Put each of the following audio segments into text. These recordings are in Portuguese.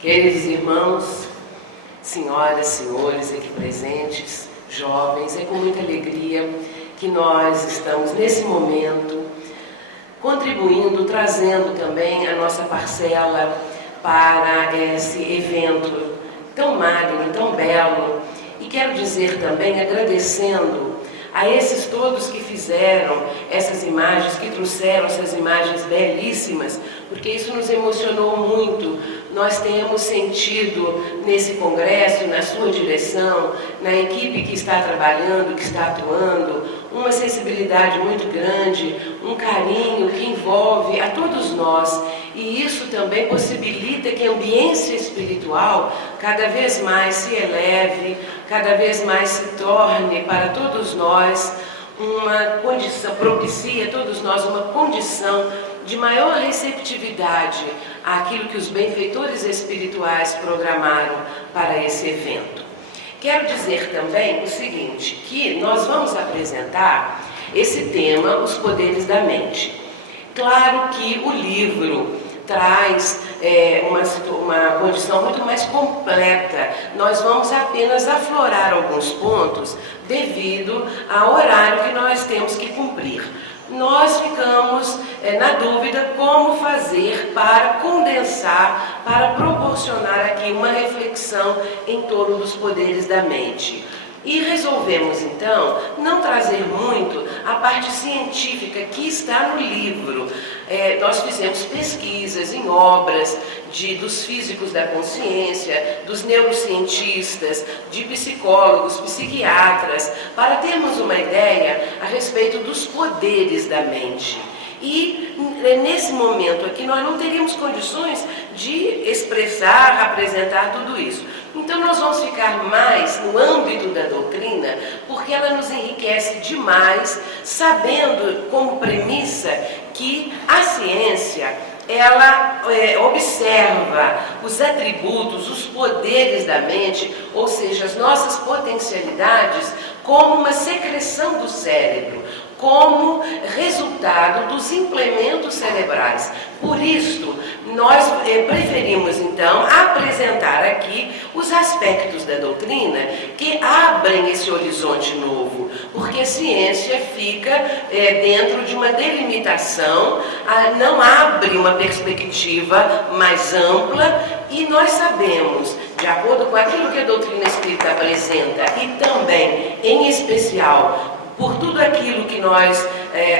Queridos irmãos, senhoras, senhores aqui presentes, jovens, é com muita alegria que nós estamos nesse momento contribuindo, trazendo também a nossa parcela para esse evento tão magno, tão belo. E quero dizer também, agradecendo a esses todos que fizeram essas imagens, que trouxeram essas imagens belíssimas, porque isso nos emocionou muito. Nós temos sentido nesse congresso, na sua direção, na equipe que está trabalhando, que está atuando, uma sensibilidade muito grande, um carinho que envolve a todos nós. E isso também possibilita que a ambiência espiritual cada vez mais se eleve, cada vez mais se torne para todos nós uma condição, propicia a todos nós uma condição de maior receptividade àquilo que os benfeitores espirituais programaram para esse evento. Quero dizer também o seguinte, que nós vamos apresentar esse tema, os poderes da mente. Claro que o livro traz uma condição muito mais completa. Nós vamos apenas aflorar alguns pontos devido ao horário que nós temos que cumprir. Nós ficamos na dúvida como fazer para condensar, para proporcionar aqui uma reflexão em torno dos poderes da mente. E resolvemos, então, não trazer muito a parte científica que está no livro. Nós fizemos pesquisas em obras dos físicos da consciência, dos neurocientistas, de psicólogos, psiquiatras, para termos uma ideia a respeito dos poderes da mente. E nesse momento aqui nós não teríamos condições de expressar, apresentar tudo isso. Então nós vamos ficar mais no âmbito da doutrina, porque ela nos enriquece demais, sabendo como premissa que a ciência, ela observa os atributos, os poderes da mente, ou seja, as nossas potencialidades, como uma secreção do cérebro, como resultado dos implementos cerebrais. Por isso, nós preferimos, então, apresentar aqui os aspectos da doutrina que abrem esse horizonte novo, porque a ciência fica dentro de uma delimitação, não abre uma perspectiva mais ampla, e nós sabemos, de acordo com aquilo que a doutrina espírita apresenta, e também, em especial, por tudo aquilo que nós,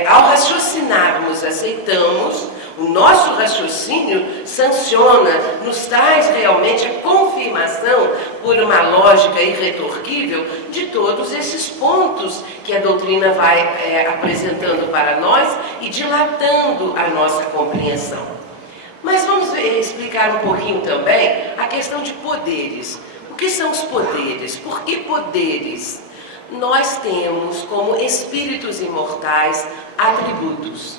ao raciocinarmos, aceitamos, o nosso raciocínio sanciona, nos traz realmente a confirmação, por uma lógica irretorquível, de todos esses pontos que a doutrina vai apresentando para nós e dilatando a nossa compreensão. Mas vamos explicar um pouquinho também a questão de poderes. O que são os poderes? Por que poderes? Nós temos como espíritos imortais atributos,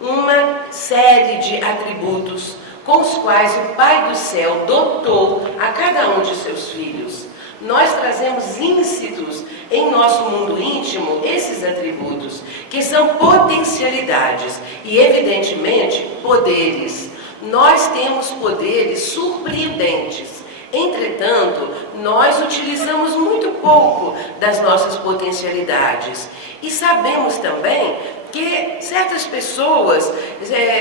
uma série de atributos com os quais o Pai do Céu dotou a cada um de seus filhos. Nós trazemos íncitos em nosso mundo íntimo esses atributos, que são potencialidades e, evidentemente, poderes. Nós temos poderes surpreendentes. Entretanto, nós utilizamos muito pouco das nossas potencialidades e sabemos também que certas pessoas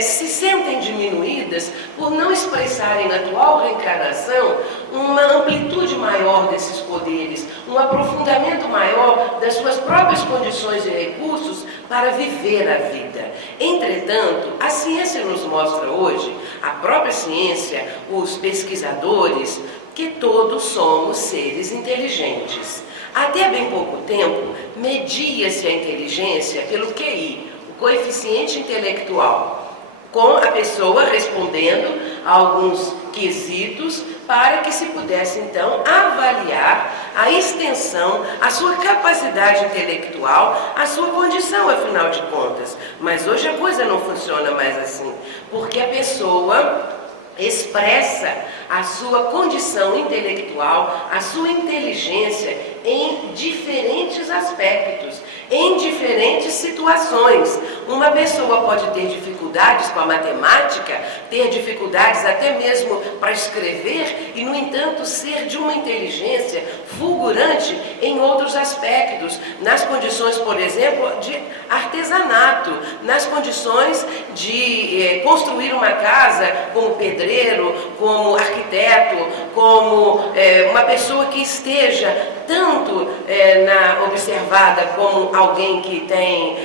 se sentem diminuídas por não expressarem na atual reencarnação uma amplitude maior desses poderes, um aprofundamento maior das suas próprias condições e recursos para viver a vida. Entretanto, a ciência nos mostra hoje, a própria ciência, os pesquisadores, que todos somos seres inteligentes. Até bem pouco tempo, media-se a inteligência pelo QI, o coeficiente intelectual, com a pessoa respondendo a alguns quesitos para que se pudesse, então, avaliar a extensão, a sua capacidade intelectual, a sua condição, afinal de contas. Mas hoje a coisa não funciona mais assim, porque a pessoa expressa a sua condição intelectual, a sua inteligência em diferentes aspectos, em diferentes situações. Uma pessoa pode ter dificuldades com a matemática, ter dificuldades até mesmo para escrever e, no entanto, ser de uma inteligência fulgurante em outros aspectos, nas condições, por exemplo, de artesanato, nas condições de construir uma casa como pedreiro, como arquiteto, como uma pessoa que esteja tanto observada como alguém que tem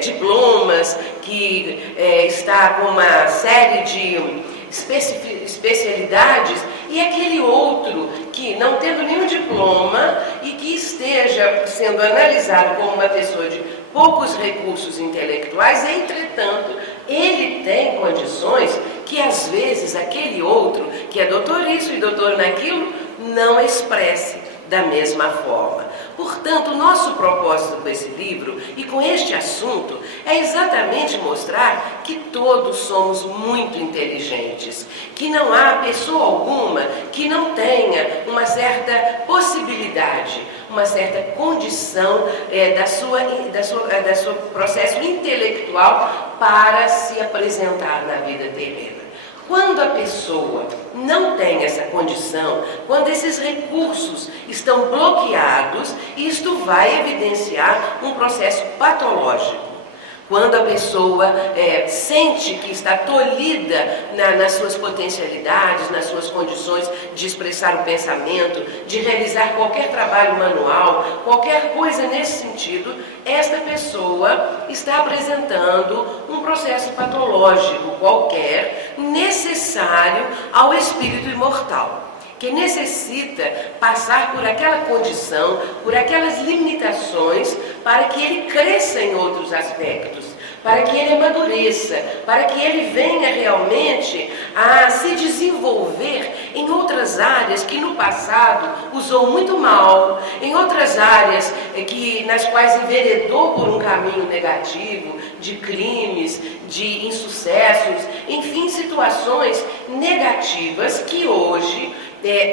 diplomas, que está com uma série de especialidades, e aquele outro que, não tendo nenhum diploma e que esteja sendo analisado como uma pessoa de poucos recursos intelectuais, entretanto, ele tem condições que às vezes aquele outro, que é doutor isso e doutor naquilo, não expresse da mesma forma. Portanto, o nosso propósito com esse livro e com este assunto é exatamente mostrar que todos somos muito inteligentes, que não há pessoa alguma que não tenha uma certa possibilidade, uma certa condição da sua processo intelectual para se apresentar na vida terrena. Quando a pessoa não tem essa condição, quando esses recursos estão bloqueados, isto vai evidenciar um processo patológico. Quando a pessoa sente que está tolhida nas suas potencialidades, nas suas condições de expressar o pensamento, de realizar qualquer trabalho manual, qualquer coisa nesse sentido, esta pessoa está apresentando um processo patológico qualquer, necessário ao espírito imortal, que necessita passar por aquela condição, por aquelas limitações, para que ele cresça em outros aspectos, para que ele amadureça, para que ele venha realmente a se desenvolver em outras áreas que no passado usou muito mal, em outras áreas nas quais enveredou por um caminho negativo, de crimes, de insucessos, enfim, situações negativas que hoje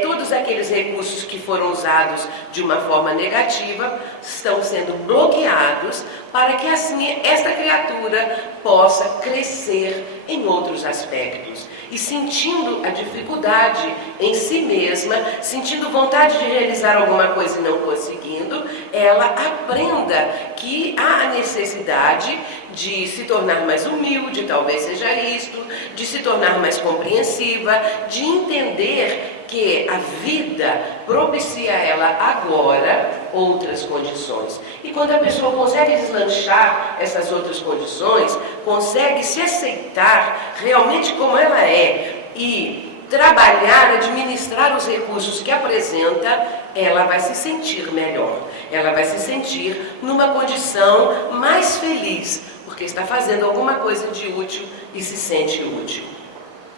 todos aqueles recursos que foram usados de uma forma negativa estão sendo bloqueados para que assim esta criatura possa crescer em outros aspectos. E sentindo a dificuldade em si mesma, sentindo vontade de realizar alguma coisa e não conseguindo, ela aprenda que há a necessidade de se tornar mais humilde, talvez seja isto, de se tornar mais compreensiva, de entender que a vida propicia a ela agora outras condições. E quando a pessoa consegue deslanchar essas outras condições, consegue se aceitar realmente como ela é e trabalhar, administrar os recursos que apresenta, ela vai se sentir melhor. Ela vai se sentir numa condição mais feliz, porque está fazendo alguma coisa de útil e se sente útil.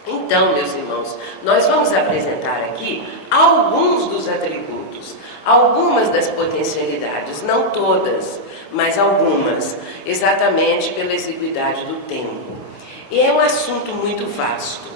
Então, meus irmãos, nós vamos apresentar aqui alguns dos atributos, algumas das potencialidades, não todas, mas algumas, exatamente pela exiguidade do tempo. E é um assunto muito vasto.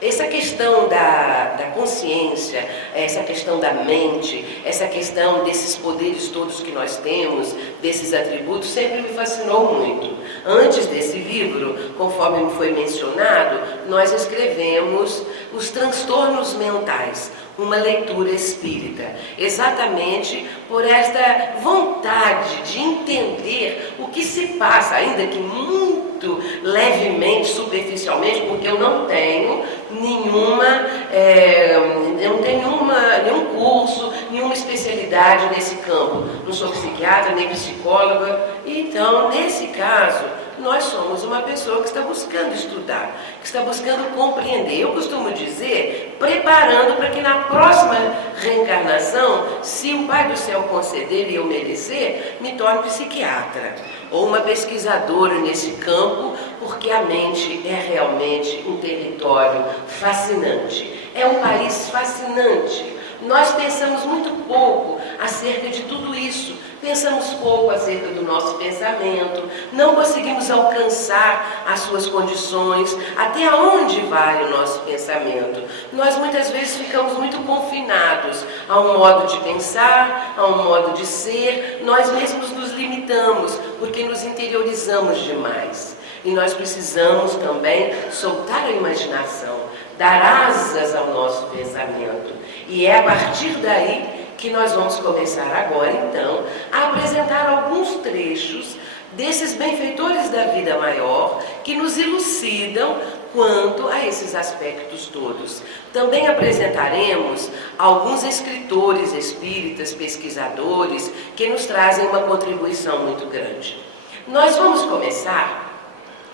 Essa questão da consciência, essa questão da mente, essa questão desses poderes todos que nós temos, desses atributos, sempre me fascinou muito. Antes desse livro, conforme foi mencionado, nós escrevemos Os Transtornos Mentais, uma leitura espírita, exatamente por esta vontade de entender o que se passa, ainda que muito levemente, superficialmente, porque eu não tenho nenhum curso, nenhuma especialidade nesse campo. Não sou psiquiatra, nem psicóloga. Então, nesse caso, nós somos uma pessoa que está buscando estudar, que está buscando compreender. Eu costumo dizer, preparando para que na próxima reencarnação, se o Pai do Céu conceder e eu merecer, me torne psiquiatra ou uma pesquisadora nesse campo, porque a mente é realmente um território fascinante. É um país fascinante. Nós pensamos muito pouco acerca de tudo isso pensamos pouco acerca do nosso pensamento, não conseguimos alcançar as suas condições, até onde vai o nosso pensamento. Nós muitas vezes ficamos muito confinados a um modo de pensar, a um modo de ser, nós mesmos nos limitamos, porque nos interiorizamos demais. E nós precisamos também soltar a imaginação, dar asas ao nosso pensamento. E é a partir daí que nós vamos começar agora, então, a apresentar alguns trechos desses benfeitores da vida maior que nos elucidam quanto a esses aspectos todos. Também apresentaremos alguns escritores espíritas, pesquisadores, que nos trazem uma contribuição muito grande. Nós vamos começar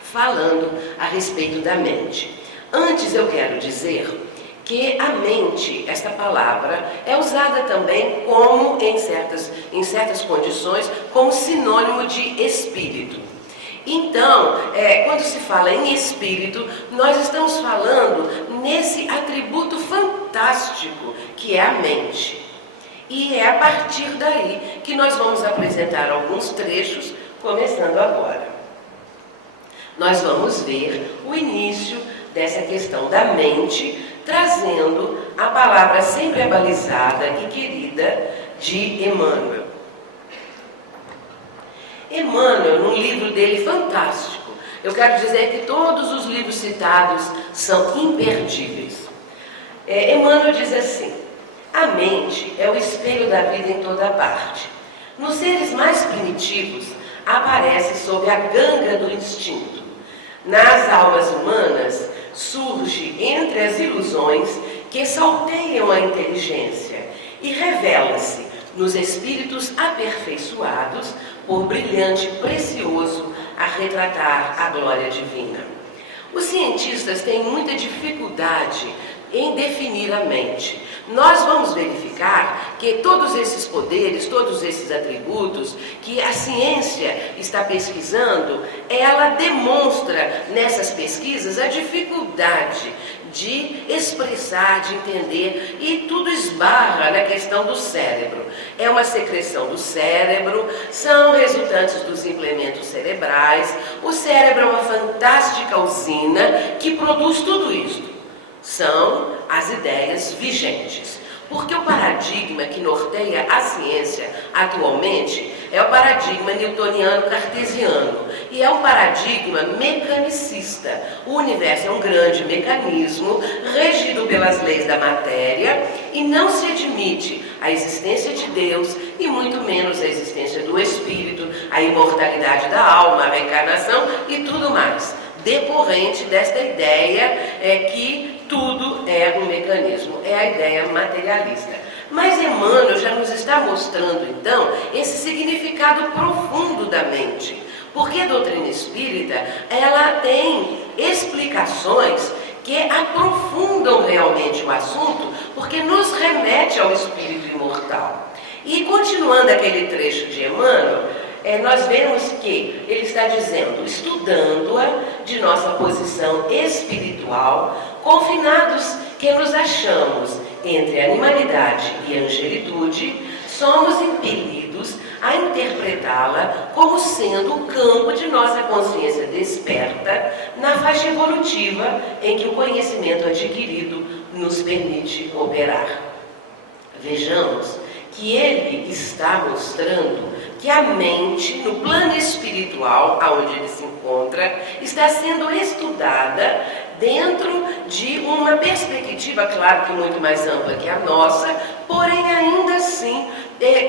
falando a respeito da mente. Antes eu quero dizer que a mente, esta palavra, é usada também como, em certas condições, como sinônimo de espírito. Então, quando se fala em espírito, nós estamos falando nesse atributo fantástico que é a mente. E é a partir daí que nós vamos apresentar alguns trechos, começando agora. Nós vamos ver o início dessa questão da mente, trazendo a palavra sempre abalizada e querida de Emmanuel. Emmanuel, num livro dele fantástico, eu quero dizer que todos os livros citados são imperdíveis. Emmanuel diz assim: a mente é o espelho da vida em toda parte. Nos seres mais primitivos, aparece sob a ganga do instinto. Nas almas humanas, surge entre as ilusões que salteiam a inteligência e revela-se nos espíritos aperfeiçoados por brilhante precioso a retratar a glória divina. Os cientistas têm muita dificuldade em definir a mente. Nós vamos verificar que todos esses poderes, todos esses atributos que a ciência está pesquisando, ela demonstra nessas pesquisas a dificuldade de expressar, de entender, e tudo esbarra na questão do cérebro. É uma secreção do cérebro, são resultantes dos implementos cerebrais. O cérebro é uma fantástica usina que produz tudo isso. São as ideias vigentes. Porque o paradigma que norteia a ciência atualmente é o paradigma newtoniano-cartesiano e é um paradigma mecanicista. O universo é um grande mecanismo regido pelas leis da matéria e não se admite a existência de Deus e muito menos a existência do espírito, a imortalidade da alma, a reencarnação e tudo mais. Decorrente desta ideia que tudo é um mecanismo, é a ideia materialista. Mas Emmanuel já nos está mostrando, então, esse significado profundo da mente, porque a doutrina espírita, ela tem explicações que aprofundam realmente o assunto, porque nos remete ao espírito imortal. E continuando aquele trecho de Emmanuel, nós vemos que ele está dizendo, estudando-a de nossa posição espiritual, confinados que nos achamos entre animalidade e angelitude, somos impelidos a interpretá-la como sendo o campo de nossa consciência desperta na faixa evolutiva em que o conhecimento adquirido nos permite operar. Vejamos que ele está mostrando que a mente, no plano espiritual, aonde ele se encontra, está sendo estudada dentro de uma perspectiva, claro que muito mais ampla que a nossa, porém ainda assim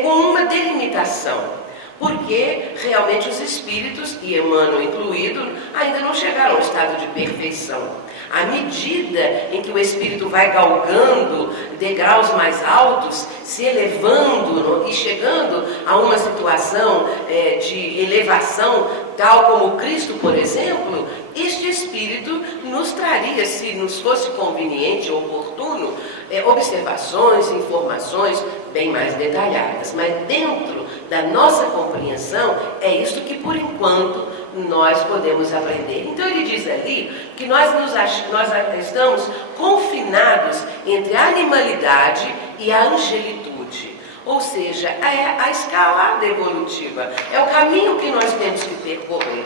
com uma delimitação. Porque realmente os espíritos, e Emmanuel incluído, ainda não chegaram ao estado de perfeição. À medida em que o espírito vai galgando degraus mais altos, se elevando e chegando a uma situação de elevação, tal como Cristo, por exemplo, este espírito nos traria, se nos fosse conveniente ou oportuno, observações, informações bem mais detalhadas. Mas dentro da nossa compreensão, é isto que por enquanto nós podemos aprender. Então ele diz ali que nós estamos confinados entre a animalidade e a angelitude. Ou seja, é a escalada evolutiva, é o caminho que nós temos que percorrer,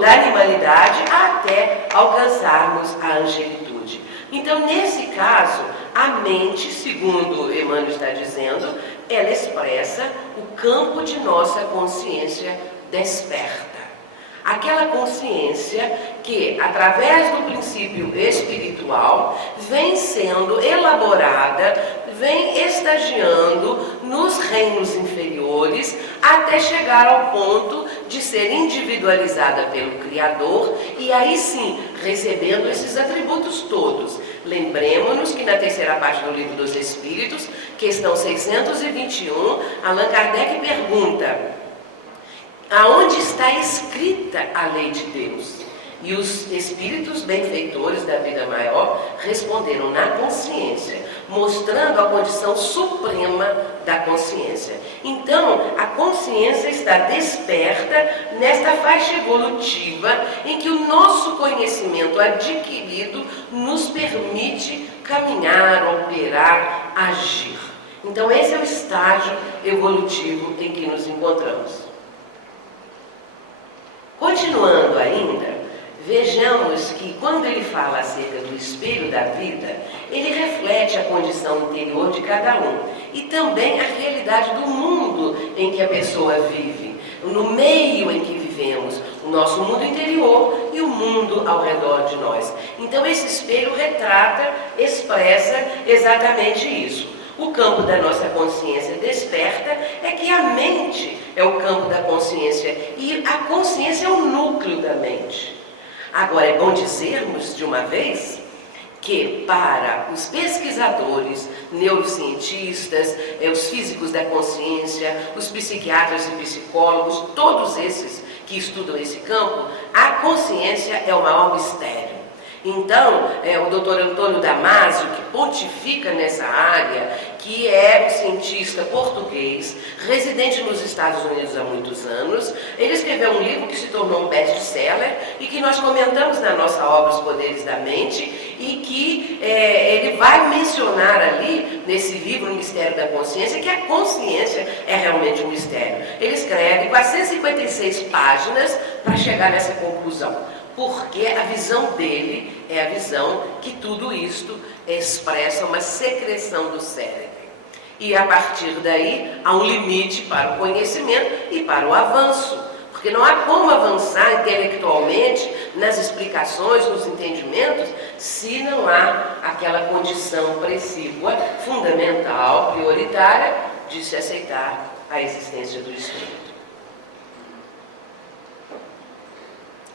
da animalidade até alcançarmos a angelitude. Então, nesse caso, a mente, segundo Emmanuel está dizendo, ela expressa o campo de nossa consciência desperta. Aquela consciência que, através do princípio espiritual, vem sendo elaborada, vem estagiando nos reinos inferiores, até chegar ao ponto de ser individualizada pelo Criador e aí sim, recebendo esses atributos todos. Lembremos-nos que na terceira parte do Livro dos Espíritos, questão 621, Allan Kardec pergunta: aonde está escrita a lei de Deus? E os espíritos benfeitores da vida maior responderam: na consciência, mostrando a condição suprema da consciência. Então, a consciência está desperta nesta faixa evolutiva em que o nosso conhecimento adquirido nos permite caminhar, operar, agir. Então, esse é o estágio evolutivo em que nos encontramos. Continuando ainda, vejamos que quando ele fala acerca do espelho da vida, ele reflete a condição interior de cada um e também a realidade do mundo em que a pessoa vive, no meio em que vivemos, o nosso mundo interior e o mundo ao redor de nós. Então esse espelho retrata, expressa exatamente isso. O campo da nossa consciência desperta é que a mente é o campo da consciência e a consciência é o núcleo da mente. Agora, é bom dizermos de uma vez que para os pesquisadores, neurocientistas, os físicos da consciência, os psiquiatras e psicólogos, todos esses que estudam esse campo, a consciência é o maior mistério. Então, o Dr. Antônio Damasio, que pontifica nessa área, que é um cientista português, residente nos Estados Unidos há muitos anos, ele escreveu um livro que se tornou um best-seller e que nós comentamos na nossa obra Os Poderes da Mente, e que ele vai mencionar ali, nesse livro, O Mistério da Consciência, que a consciência é realmente um mistério. Ele escreve 456 páginas para chegar nessa conclusão. Porque a visão dele é a visão que tudo isto expressa uma secreção do cérebro. E a partir daí há um limite para o conhecimento e para o avanço. Porque não há como avançar intelectualmente nas explicações, nos entendimentos, se não há aquela condição precípua, fundamental, prioritária, de se aceitar a existência do espírito.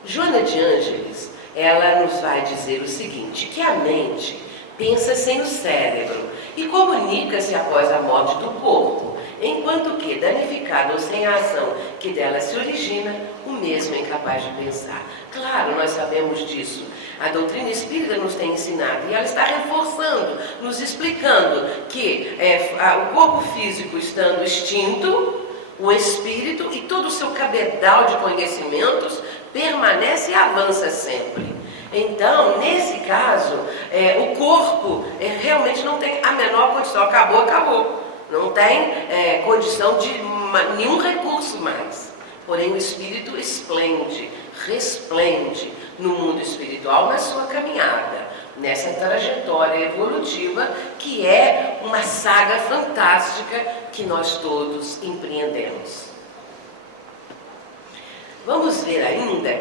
Joana de Ângeles, ela nos vai dizer o seguinte, que a mente pensa sem o cérebro e comunica-se após a morte do corpo, enquanto que, danificada ou sem a ação que dela se origina, o mesmo é incapaz de pensar. Claro, nós sabemos disso. A doutrina espírita nos tem ensinado e ela está reforçando, nos explicando que o corpo físico estando extinto, o espírito e todo o seu cabedal de conhecimentos permanece e avança sempre. Então, nesse caso, o corpo realmente não tem a menor condição. Acabou, acabou. Não tem condição de nenhum recurso mais. Porém, o espírito esplende, resplende no mundo espiritual na sua caminhada, nessa trajetória evolutiva que é uma saga fantástica que nós todos empreendemos. Vamos ver ainda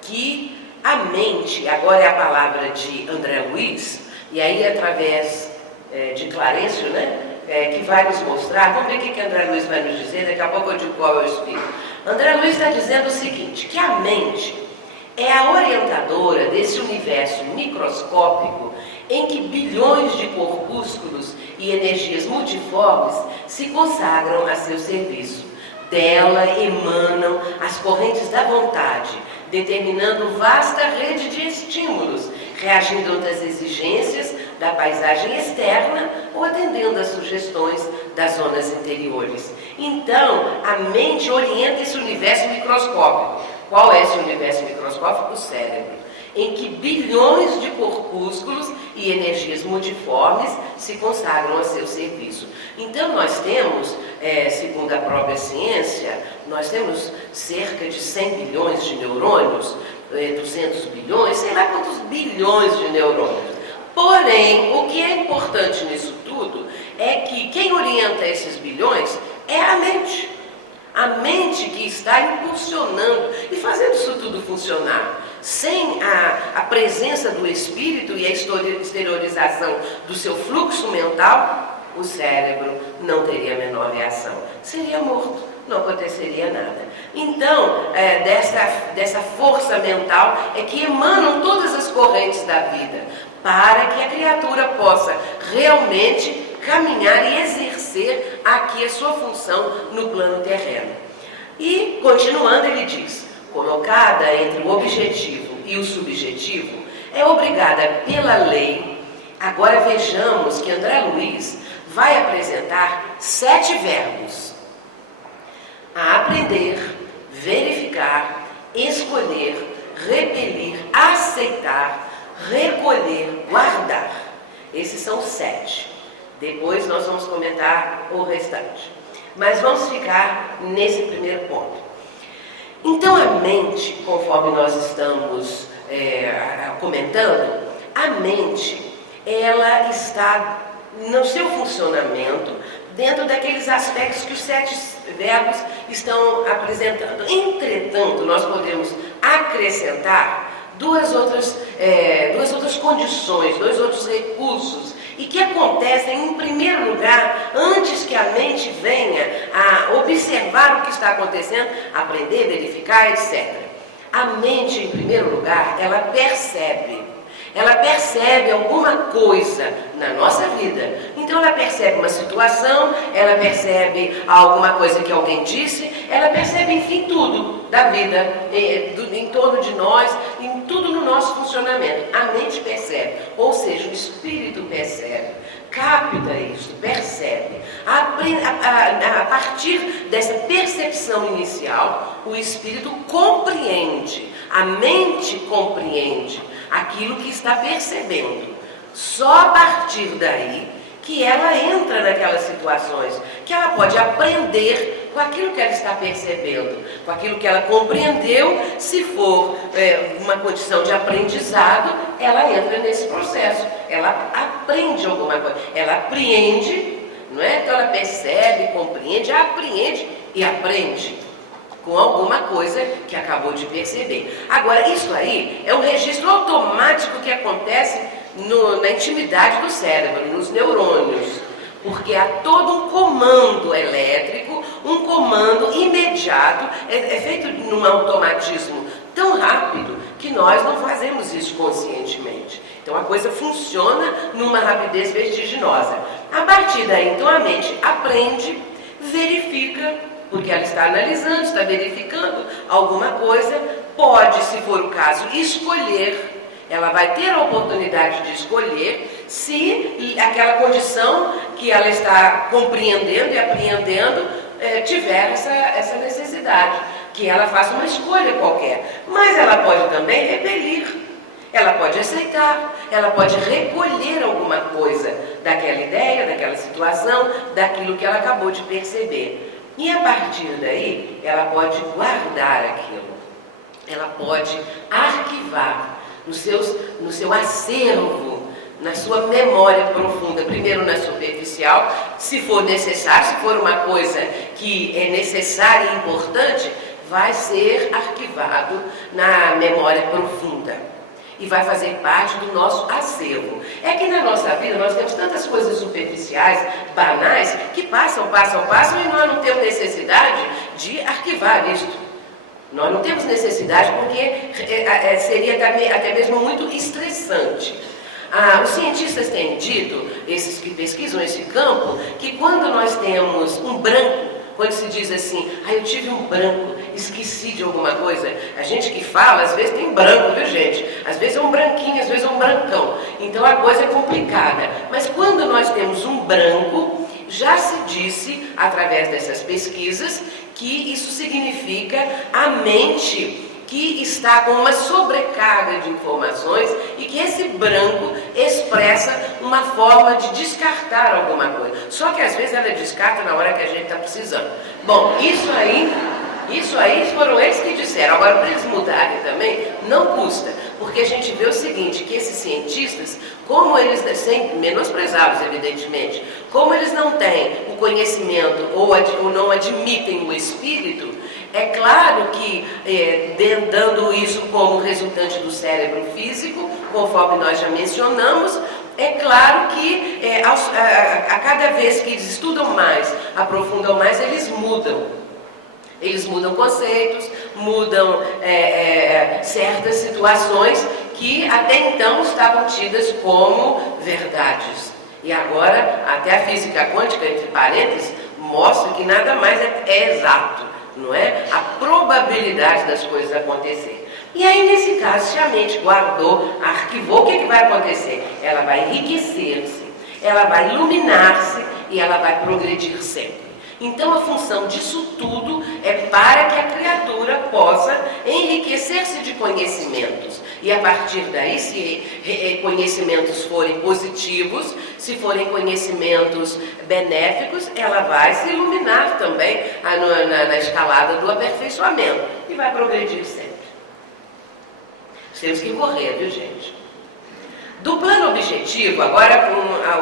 que a mente, agora é a palavra de André Luiz, e aí através de Clarencio, que vai nos mostrar, vamos ver o que André Luiz vai nos dizer, daqui a pouco eu digo qual é o espírito. André Luiz está dizendo o seguinte, que a mente é a orientadora desse universo microscópico em que bilhões de corpúsculos e energias multiformes se consagram a seu serviço. Dela emanam as correntes da vontade, determinando vasta rede de estímulos, reagindo às exigências da paisagem externa ou atendendo às sugestões das zonas interiores. Então, a mente orienta esse universo microscópico. Qual é esse universo microscópico? O cérebro. em que bilhões de corpúsculos e energias multiformes se consagram a seu serviço. Então nós temos, segundo a própria ciência, nós temos cerca de 100 bilhões de neurônios, 200 bilhões, sei lá quantos bilhões de neurônios. Porém, o que é importante nisso tudo é que quem orienta esses bilhões é a mente. A mente que está impulsionando e fazendo isso tudo funcionar. Sem a presença do espírito e a exteriorização do seu fluxo mental, o cérebro não teria a menor reação. Seria morto, não aconteceria nada. Então, dessa força mental é que emanam todas as correntes da vida, para que a criatura possa realmente caminhar e exercer aqui a sua função no plano terreno. E, continuando, ele diz: colocada entre o objetivo e o subjetivo, é obrigada pela lei. Agora vejamos que André Luiz vai apresentar 7 verbos: a aprender, verificar, escolher, repelir, aceitar, recolher, guardar. Esses são 7. Depois nós vamos comentar o restante. Mas vamos ficar nesse primeiro ponto. Então a mente, conforme nós estamos comentando, a mente, ela está no seu funcionamento dentro daqueles aspectos que os 7 verbos estão apresentando. Entretanto, nós podemos acrescentar duas outras condições, 2 outros recursos, e que acontecem, em primeiro lugar, antes que a mente venha a observar o que está acontecendo, aprender, verificar, etc. A mente, em primeiro lugar, ela percebe alguma coisa na nossa vida. Então ela percebe uma situação, ela percebe alguma coisa que alguém disse, ela percebe, enfim, tudo da vida, em torno de nós, em tudo no nosso funcionamento. A mente percebe, ou seja, o espírito percebe, capta isso, percebe. A partir dessa percepção inicial, o espírito compreende, a mente compreende aquilo que está percebendo. Só a partir daí que ela entra naquelas situações, que ela pode aprender com aquilo que ela está percebendo, com aquilo que ela compreendeu. Se for uma condição de aprendizado, ela entra nesse processo, ela aprende alguma coisa, ela apreende, não é? Então ela percebe, compreende, apreende e aprende com alguma coisa que acabou de perceber. Agora, isso aí é um registro automático que acontece na intimidade do cérebro, nos neurônios, porque há todo um comando elétrico, um comando imediato, é feito num automatismo tão rápido que nós não fazemos isso conscientemente. Então a coisa funciona numa rapidez vertiginosa. A partir daí, então, a mente aprende, verifica, porque ela está analisando, está verificando alguma coisa, pode, se for o caso, escolher. Ela vai ter a oportunidade de escolher se aquela condição que ela está compreendendo e apreendendo tiver essa necessidade, que ela faça uma escolha qualquer. Mas ela pode também repelir, ela pode aceitar, ela pode recolher alguma coisa daquela ideia, daquela situação, daquilo que ela acabou de perceber. E a partir daí, ela pode guardar aquilo, ela pode arquivar no seu acervo, na sua memória profunda, primeiro na superficial, se for necessário, se for uma coisa que é necessária e importante, vai ser arquivado na memória profunda. E vai fazer parte do nosso acervo. É que na nossa vida nós temos tantas coisas superficiais, banais, que passam e nós não temos necessidade de arquivar isto. Nós não temos necessidade porque seria até mesmo muito estressante. Os cientistas têm dito, esses que pesquisam esse campo, que quando nós temos um branco, quando se diz assim, eu tive um branco, esqueci de alguma coisa. A gente que fala, às vezes tem branco, viu, gente? Às vezes é um branquinho, às vezes é um brancão. Então a coisa é complicada. Mas quando nós temos um branco, já se disse, através dessas pesquisas, que isso significa a mente que está com uma sobrecarga de informações e que esse branco expressa uma forma de descartar alguma coisa. Só que às vezes ela descarta na hora que a gente está precisando. Bom, isso aí foram eles que disseram. Agora, para eles mudarem também, não custa, porque a gente vê o seguinte, que esses cientistas, como eles, sem menosprezá-los evidentemente, como eles não têm o conhecimento ou não admitem o espírito, é claro que, dando isso como resultante do cérebro físico, conforme nós já mencionamos, é claro que a cada vez que eles estudam mais, aprofundam mais, eles mudam. Eles mudam conceitos, mudam certas situações que até então estavam tidas como verdades. E agora, até a física quântica, entre parênteses, mostra que nada mais é exato, não é? A probabilidade das coisas acontecerem. E aí, nesse caso, se a mente guardou, arquivou, o que vai acontecer? Ela vai enriquecer-se, ela vai iluminar-se e ela vai progredir sempre. Então a função disso tudo é para que a criatura possa enriquecer-se de conhecimentos. E a partir daí, se conhecimentos forem positivos, se forem conhecimentos benéficos, ela vai se iluminar também na escalada do aperfeiçoamento e vai progredir sempre. Temos que correr, viu, gente? Do plano objetivo, agora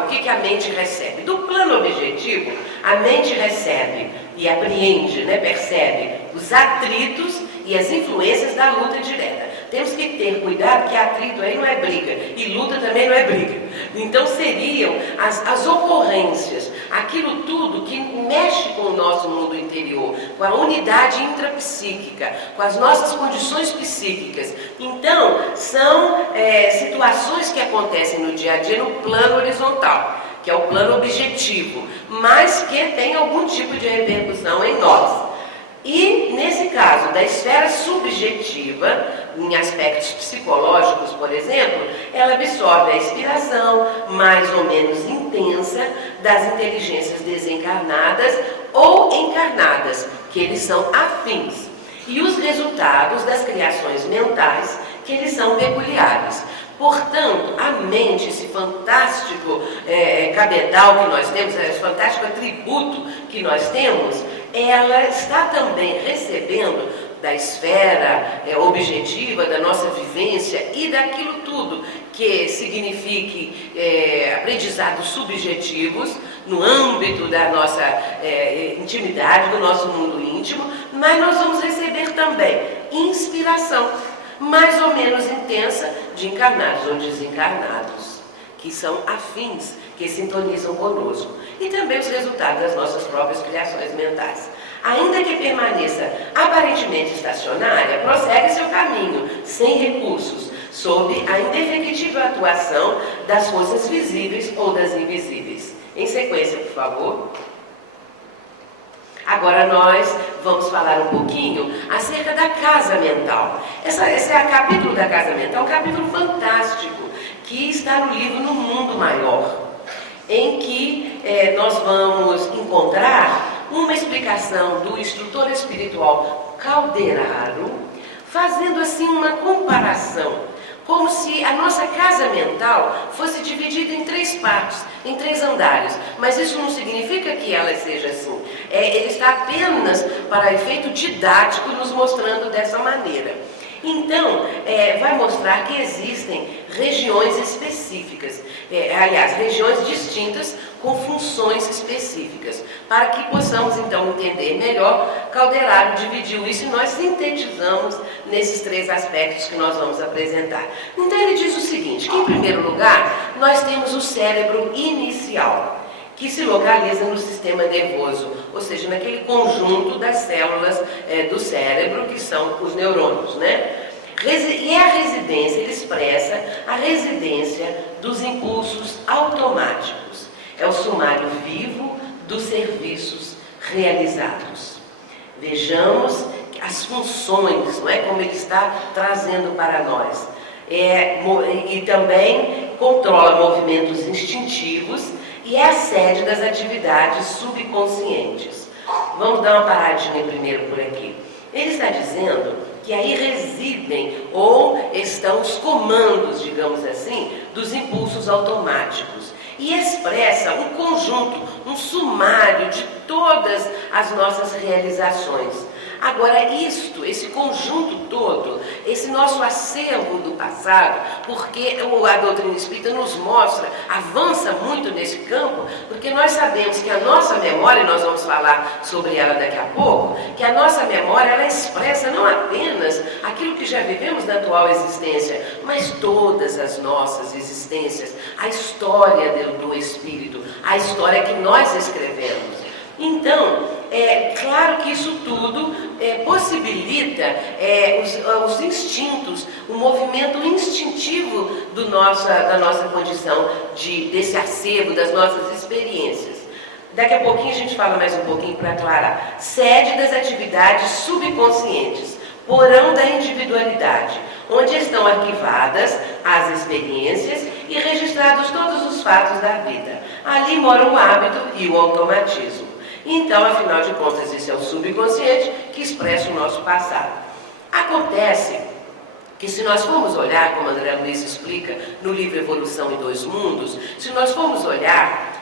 o que a mente recebe? Do plano objetivo, a mente recebe e apreende, percebe os atritos e as influências da luta direta. Temos que ter cuidado que atrito aí não é briga e luta também não é briga. Então seriam as ocorrências, aquilo tudo que mexe com o nosso mundo interior, com a unidade intrapsíquica, com as nossas condições psíquicas. Então são situações que acontecem no dia a dia no plano horizontal, que é o plano objetivo, mas que tem algum tipo de repercussão em nós. E, nesse caso, da esfera subjetiva, em aspectos psicológicos, por exemplo, ela absorve a inspiração mais ou menos intensa das inteligências desencarnadas ou encarnadas, que eles são afins, e os resultados das criações mentais, que eles são peculiares. Portanto, a mente, esse fantástico cabedal que nós temos, esse fantástico atributo que nós temos, ela está também recebendo da esfera objetiva, da nossa vivência e daquilo tudo que signifique aprendizados subjetivos no âmbito da nossa intimidade, do nosso mundo íntimo, mas nós vamos receber também inspiração mais ou menos intensa de encarnados ou desencarnados, que são afins, que sintonizam conosco, e também os resultados das nossas próprias criações mentais. Ainda que permaneça aparentemente estacionária, prossegue seu caminho, sem recursos, sob a indefectível atuação das forças visíveis ou das invisíveis. Em sequência, por favor. Agora nós vamos falar um pouquinho acerca da casa mental. Esse é o capítulo da casa mental, um capítulo fantástico, que está no livro No Mundo Maior, em que nós vamos encontrar uma explicação do instrutor espiritual Calderaro, fazendo assim uma comparação, como se a nossa casa mental fosse dividida em 3 partes, em 3 andares. Mas isso não significa que ela seja assim. Ele está apenas para efeito didático nos mostrando dessa maneira. Então, vai mostrar que existem regiões específicas, aliás, regiões distintas com funções específicas. Para que possamos, então, entender melhor, Calderaro dividiu isso e nós sintetizamos nesses 3 aspectos que nós vamos apresentar. Então, ele diz o seguinte, que, em primeiro lugar, nós temos o cérebro inicial, que se localiza no sistema nervoso, ou seja, naquele conjunto das células do cérebro, que são os neurônios, E a residência, ele expressa a residência dos impulsos automáticos. É o sumário vivo dos serviços realizados. Vejamos as funções, como ele está trazendo para nós. E também controla movimentos instintivos e é a sede das atividades subconscientes. Vamos dar uma paradinha primeiro por aqui. Ele está dizendo que aí residem ou estão os comandos, digamos assim, dos impulsos automáticos. E expressa um conjunto, um sumário de todas as nossas realizações. Agora, esse conjunto todo, esse nosso acervo do passado, porque a doutrina espírita nos mostra, avança muito nesse campo, porque nós sabemos que a nossa memória, e nós vamos falar sobre ela daqui a pouco, que a nossa memória, ela expressa não apenas aquilo que já vivemos na atual existência, mas todas as nossas existências, a história do espírito, a história que nós escrevemos. Então, é claro que isso tudo possibilita os instintos, o movimento instintivo da nossa condição, desse acervo, das nossas experiências. Daqui a pouquinho a gente fala mais um pouquinho para aclarar. Sede das atividades subconscientes, porão da individualidade, onde estão arquivadas as experiências e registrados todos os fatos da vida. Ali mora o hábito e o automatismo. Então, afinal de contas, esse é o subconsciente que expressa o nosso passado. Acontece que se nós formos olhar, como André Luiz explica no livro Evolução em Dois Mundos, se nós formos olhar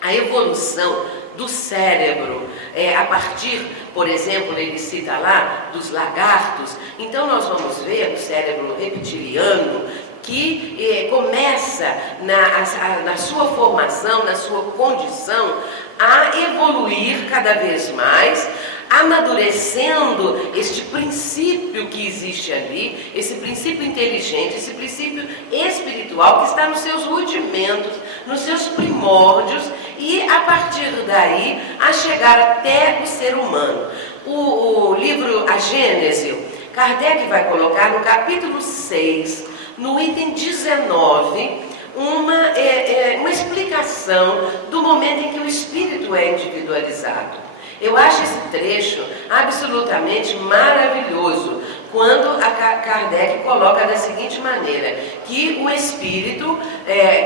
a evolução do cérebro, a partir, por exemplo, ele cita lá, dos lagartos, então nós vamos ver o cérebro reptiliano, que começa na sua formação, na sua condição, a evoluir cada vez mais, amadurecendo este princípio que existe ali, esse princípio inteligente, esse princípio espiritual que está nos seus rudimentos, nos seus primórdios, e a partir daí a chegar até o ser humano. O livro A Gênese, Kardec vai colocar no capítulo 6, no item 19, uma explicação do momento em que o espírito é individualizado. Eu acho esse trecho absolutamente maravilhoso, quando Kardec coloca da seguinte maneira, que o espírito,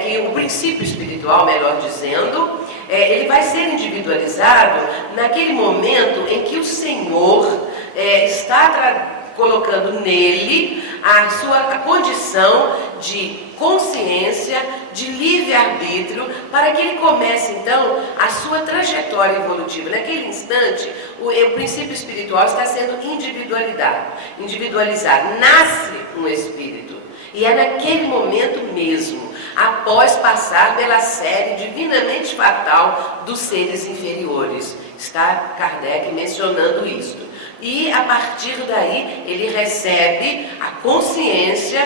que o princípio espiritual, melhor dizendo, ele vai ser individualizado naquele momento em que o Senhor está colocando nele a condição de consciência, de livre-arbítrio, para que ele comece, então, a sua trajetória evolutiva. Naquele instante, o princípio espiritual está sendo individualizado. Nasce um espírito. E é naquele momento mesmo, após passar pela série divinamente fatal dos seres inferiores. Está Kardec mencionando isso. E a partir daí ele recebe a consciência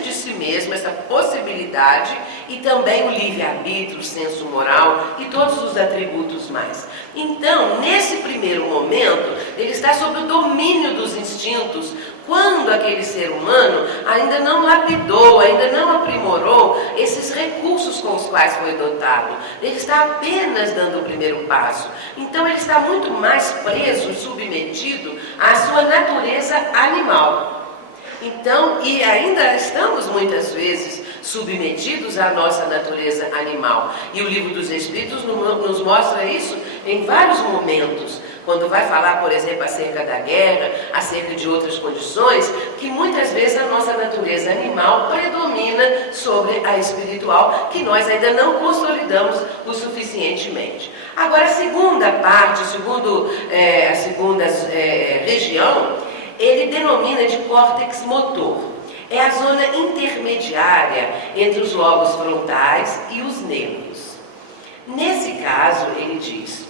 de si mesmo, essa possibilidade, e também o livre-arbítrio, o senso moral e todos os atributos mais. Então, nesse primeiro momento, ele está sob o domínio dos instintos, quando aquele ser humano ainda não lapidou, ainda não aprimorou esses recursos com os quais foi dotado. Ele está apenas dando o primeiro passo. Então ele está muito mais preso, submetido à sua natureza animal. Então, e ainda estamos muitas vezes submetidos à nossa natureza animal. E o Livro dos Espíritos nos mostra isso em vários momentos. Quando vai falar, por exemplo, acerca da guerra, acerca de outras condições, que muitas vezes a nossa natureza animal predomina sobre a espiritual, que nós ainda não consolidamos o suficientemente. Agora, a segunda parte, a segunda região, ele denomina de córtex motor. É a zona intermediária entre os lobos frontais e os nervos. Nesse caso, ele diz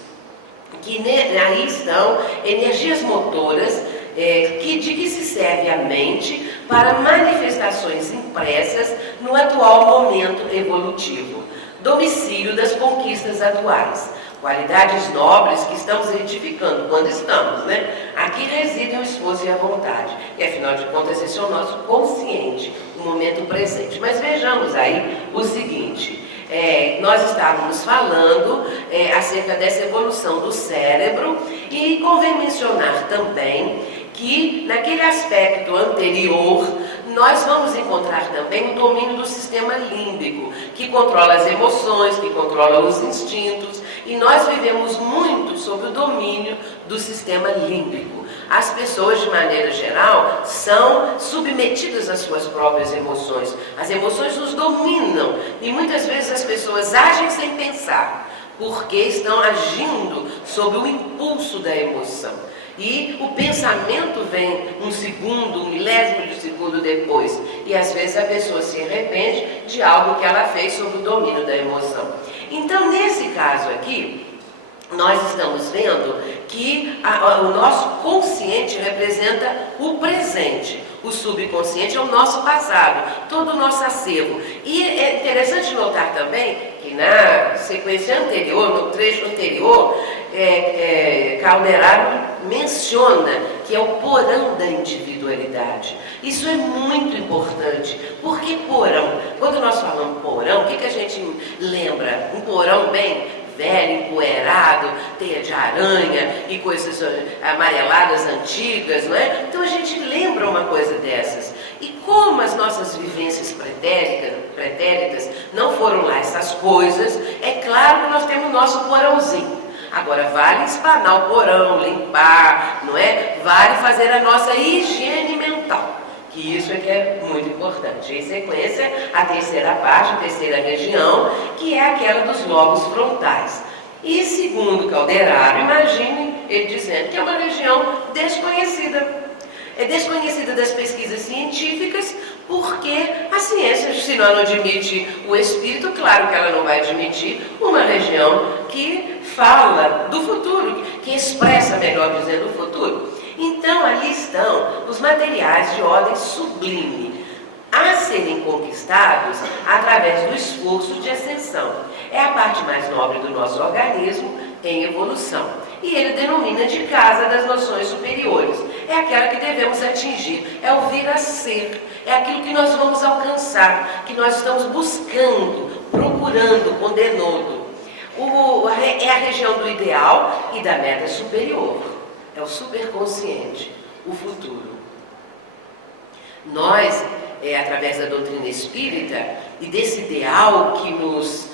que aí estão energias motoras de que se serve a mente para manifestações impressas no atual momento evolutivo, domicílio das conquistas atuais. Qualidades nobres que estamos retificando quando estamos, né? Aqui residem o esforço e a vontade. E afinal de contas, esse é o nosso consciente, o momento presente. Mas vejamos aí o seguinte: nós estávamos falando acerca dessa evolução do cérebro, e convém mencionar também que naquele aspecto anterior nós vamos encontrar também o domínio do sistema límbico, que controla as emoções, que controla os instintos. E nós vivemos muito sob o domínio do sistema límbico. As pessoas, de maneira geral, são submetidas às suas próprias emoções. As emoções nos dominam e muitas vezes as pessoas agem sem pensar, porque estão agindo sob o impulso da emoção. E o pensamento vem um segundo, um milésimo de segundo depois. E às vezes a pessoa se arrepende de algo que ela fez sob o domínio da emoção. Então, nesse caso aqui, nós estamos vendo que o nosso consciente representa o presente. O subconsciente é o nosso passado, todo o nosso acervo. E é interessante notar também que na sequência anterior, no trecho anterior, Calderaro menciona que é o porão da individualidade. Isso é muito importante. Por que porão? Quando nós falamos porão, o que a gente lembra? Um porão bem velho, empoeirado, teia de aranha e coisas amareladas antigas, não é? Então a gente lembra uma coisa dessas. E como as nossas vivências pretéritas não foram lá essas coisas, é claro que nós temos o nosso porãozinho. Agora, vale espanar o porão, limpar, não é? Vale fazer a nossa higiene mental, que isso é que é muito importante. Em sequência, a terceira parte, a terceira região, que é aquela dos lobos frontais. E segundo Calderaro, imagine ele dizendo que é uma região desconhecida. É desconhecida das pesquisas científicas, porque a ciência, se não admite o espírito, claro que ela não vai admitir uma região que fala do futuro, que expressa, melhor dizendo, o futuro. Então, ali estão os materiais de ordem sublime, a serem conquistados através do esforço de ascensão. É a parte mais nobre do nosso organismo em evolução. E ele denomina de casa das noções superiores. É aquela que devemos atingir, é o vir a ser, é aquilo que nós vamos alcançar, que nós estamos buscando, procurando, condenando. É a região do ideal e da meta superior. É o superconsciente, o futuro. Nós, através da doutrina espírita e desse ideal que nos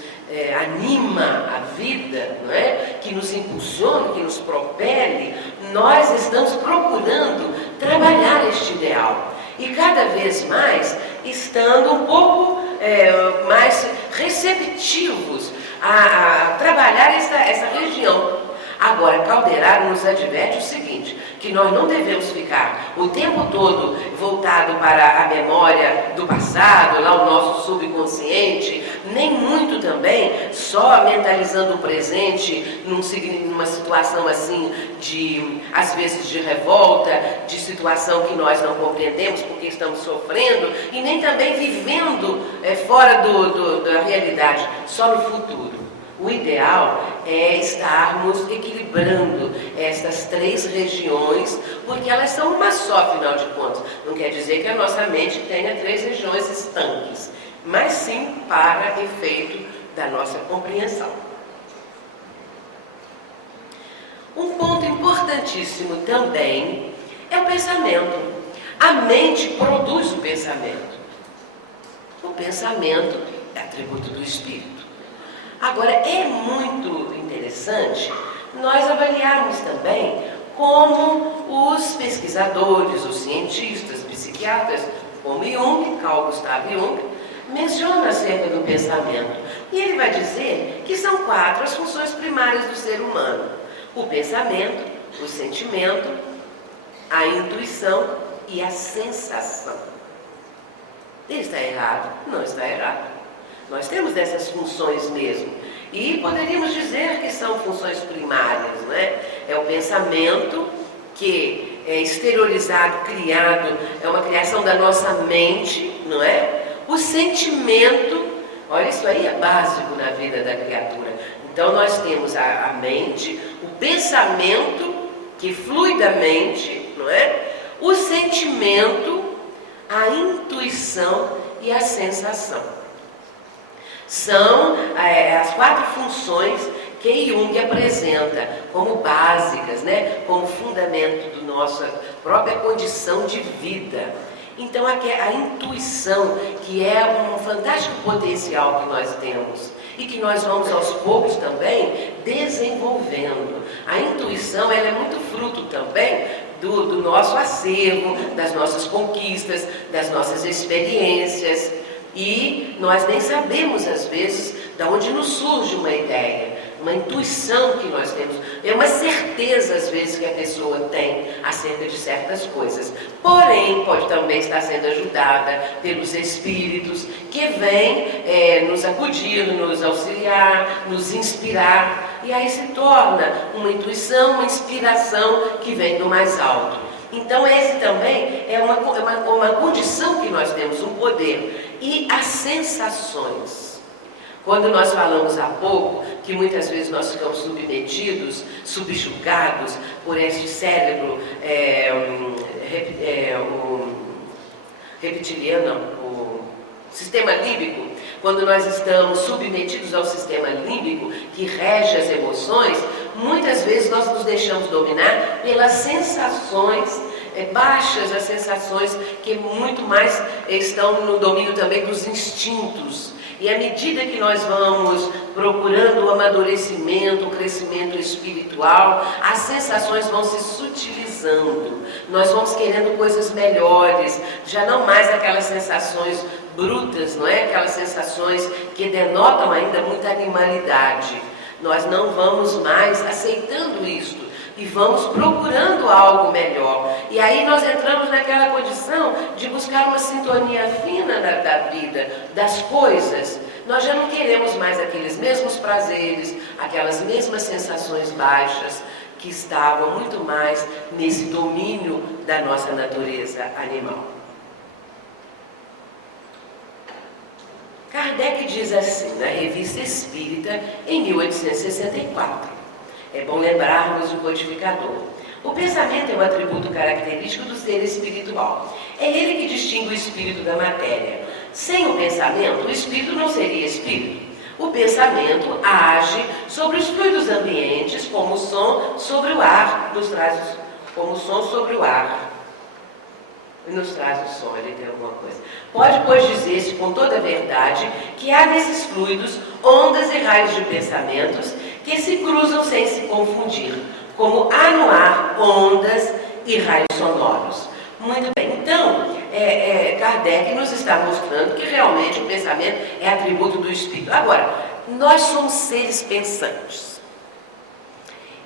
anima a vida, não é? Que nos impulsiona, que nos propele, nós estamos procurando trabalhar este ideal. E cada vez mais estando um pouco mais receptivos a trabalhar essa região. Agora, Calderaro nos adverte o seguinte, que nós não devemos ficar o tempo todo voltado para a memória do passado, lá o nosso subconsciente, nem muito também só mentalizando o presente numa situação assim às vezes de revolta, de situação que nós não compreendemos porque estamos sofrendo, e nem também vivendo fora da realidade, só no futuro. O ideal é estarmos equilibrando essas três regiões, porque elas são uma só, afinal de contas. Não quer dizer que a nossa mente tenha três regiões estanques, mas sim para efeito da nossa compreensão. Um ponto importantíssimo também é o pensamento. A mente produz o pensamento. O pensamento é atributo do espírito. Agora, é muito interessante nós avaliarmos também como os pesquisadores, os cientistas, psiquiatras, como Jung, Carl Gustav Jung, mencionam acerca do pensamento. E ele vai dizer que são 4 as funções primárias do ser humano: o pensamento, o sentimento, a intuição e a sensação. Ele está errado? Não está errado. Nós temos essas funções mesmo. E poderíamos dizer que são funções primárias, não é? É o pensamento que é exteriorizado, criado, é uma criação da nossa mente, não é? O sentimento, olha, isso aí é básico na vida da criatura. Então nós temos a mente, o pensamento que flui da mente, não é? O sentimento, a intuição e a sensação. São as 4 funções que Jung apresenta como básicas, né? Como fundamento da nossa própria condição de vida. Então, a intuição, que é um fantástico potencial que nós temos, e que nós vamos aos poucos também desenvolvendo. A intuição, ela é muito fruto também do nosso acervo, das nossas conquistas, das nossas experiências, e nós nem sabemos às vezes de onde nos surge uma ideia, uma intuição que nós temos, é uma certeza às vezes que a pessoa tem acerca de certas coisas, porém pode também estar sendo ajudada pelos espíritos que vêm nos acudir, nos auxiliar, nos inspirar, e aí se torna uma intuição, uma inspiração que vem do mais alto. Então esse também é uma condição que nós temos, um poder. E as sensações. Quando nós falamos há pouco que muitas vezes nós ficamos submetidos, subjugados por este cérebro reptiliano, o sistema límbico, quando nós estamos submetidos ao sistema límbico que rege as emoções, muitas vezes nós nos deixamos dominar pelas sensações baixas, as sensações que muito mais estão no domínio também dos instintos. E à medida que nós vamos procurando o amadurecimento, o crescimento espiritual, as sensações vão se sutilizando. Nós vamos querendo coisas melhores, já não mais aquelas sensações brutas, não é? Aquelas sensações que denotam ainda muita animalidade. Nós não vamos mais aceitando isto e vamos procurando algo melhor. E aí nós entramos naquela condição de buscar uma sintonia fina da vida, das coisas. Nós já não queremos mais aqueles mesmos prazeres, aquelas mesmas sensações baixas que estavam muito mais nesse domínio da nossa natureza animal. Kardec diz assim, na Revista Espírita, em 1864. É bom lembrarmos o codificador. O pensamento é um atributo característico do ser espiritual. É ele que distingue o espírito da matéria. Sem o pensamento, o espírito não seria espírito. O pensamento age sobre os fluidos ambientes, como o som sobre o ar, como o som sobre o ar. E nos traz o som, ele tem alguma coisa. Pode, pois, dizer-se com toda a verdade que há nesses fluidos ondas e raios de pensamentos que se cruzam sem se confundir, como há no ar ondas e raios sonoros. Muito bem, então, Kardec nos está mostrando que realmente o pensamento é atributo do espírito. Agora, nós somos seres pensantes.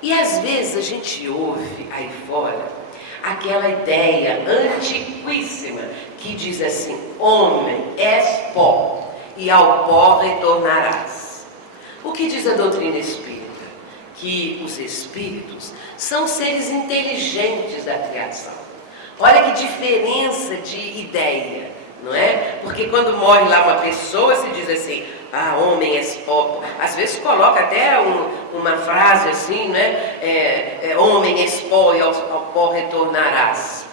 E às vezes a gente ouve aí fora aquela ideia antiquíssima que diz assim: homem, és pó, e ao pó retornarás. O que diz a doutrina espírita? Que os espíritos são seres inteligentes da criação. Olha que diferença de ideia, não é? Porque quando morre lá uma pessoa, se diz assim: ah, homem és pó. Às vezes coloca até uma frase assim, né? Homem és pó e ao pó retornarás.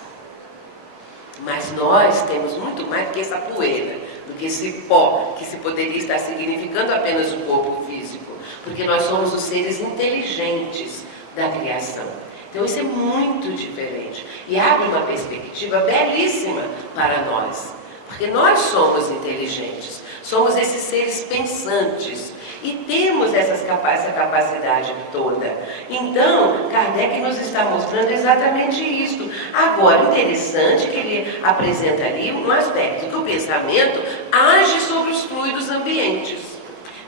Mas nós temos muito mais do que essa poeira, do que esse pó, que se poderia estar significando apenas o corpo físico. Porque nós somos os seres inteligentes da criação. Então isso é muito diferente. E abre uma perspectiva belíssima para nós. Porque nós somos inteligentes. Somos esses seres pensantes e temos essa capacidade toda. Então, Kardec nos está mostrando exatamente isso. Agora, interessante que ele apresenta ali um aspecto, que o pensamento age sobre os fluidos ambientes.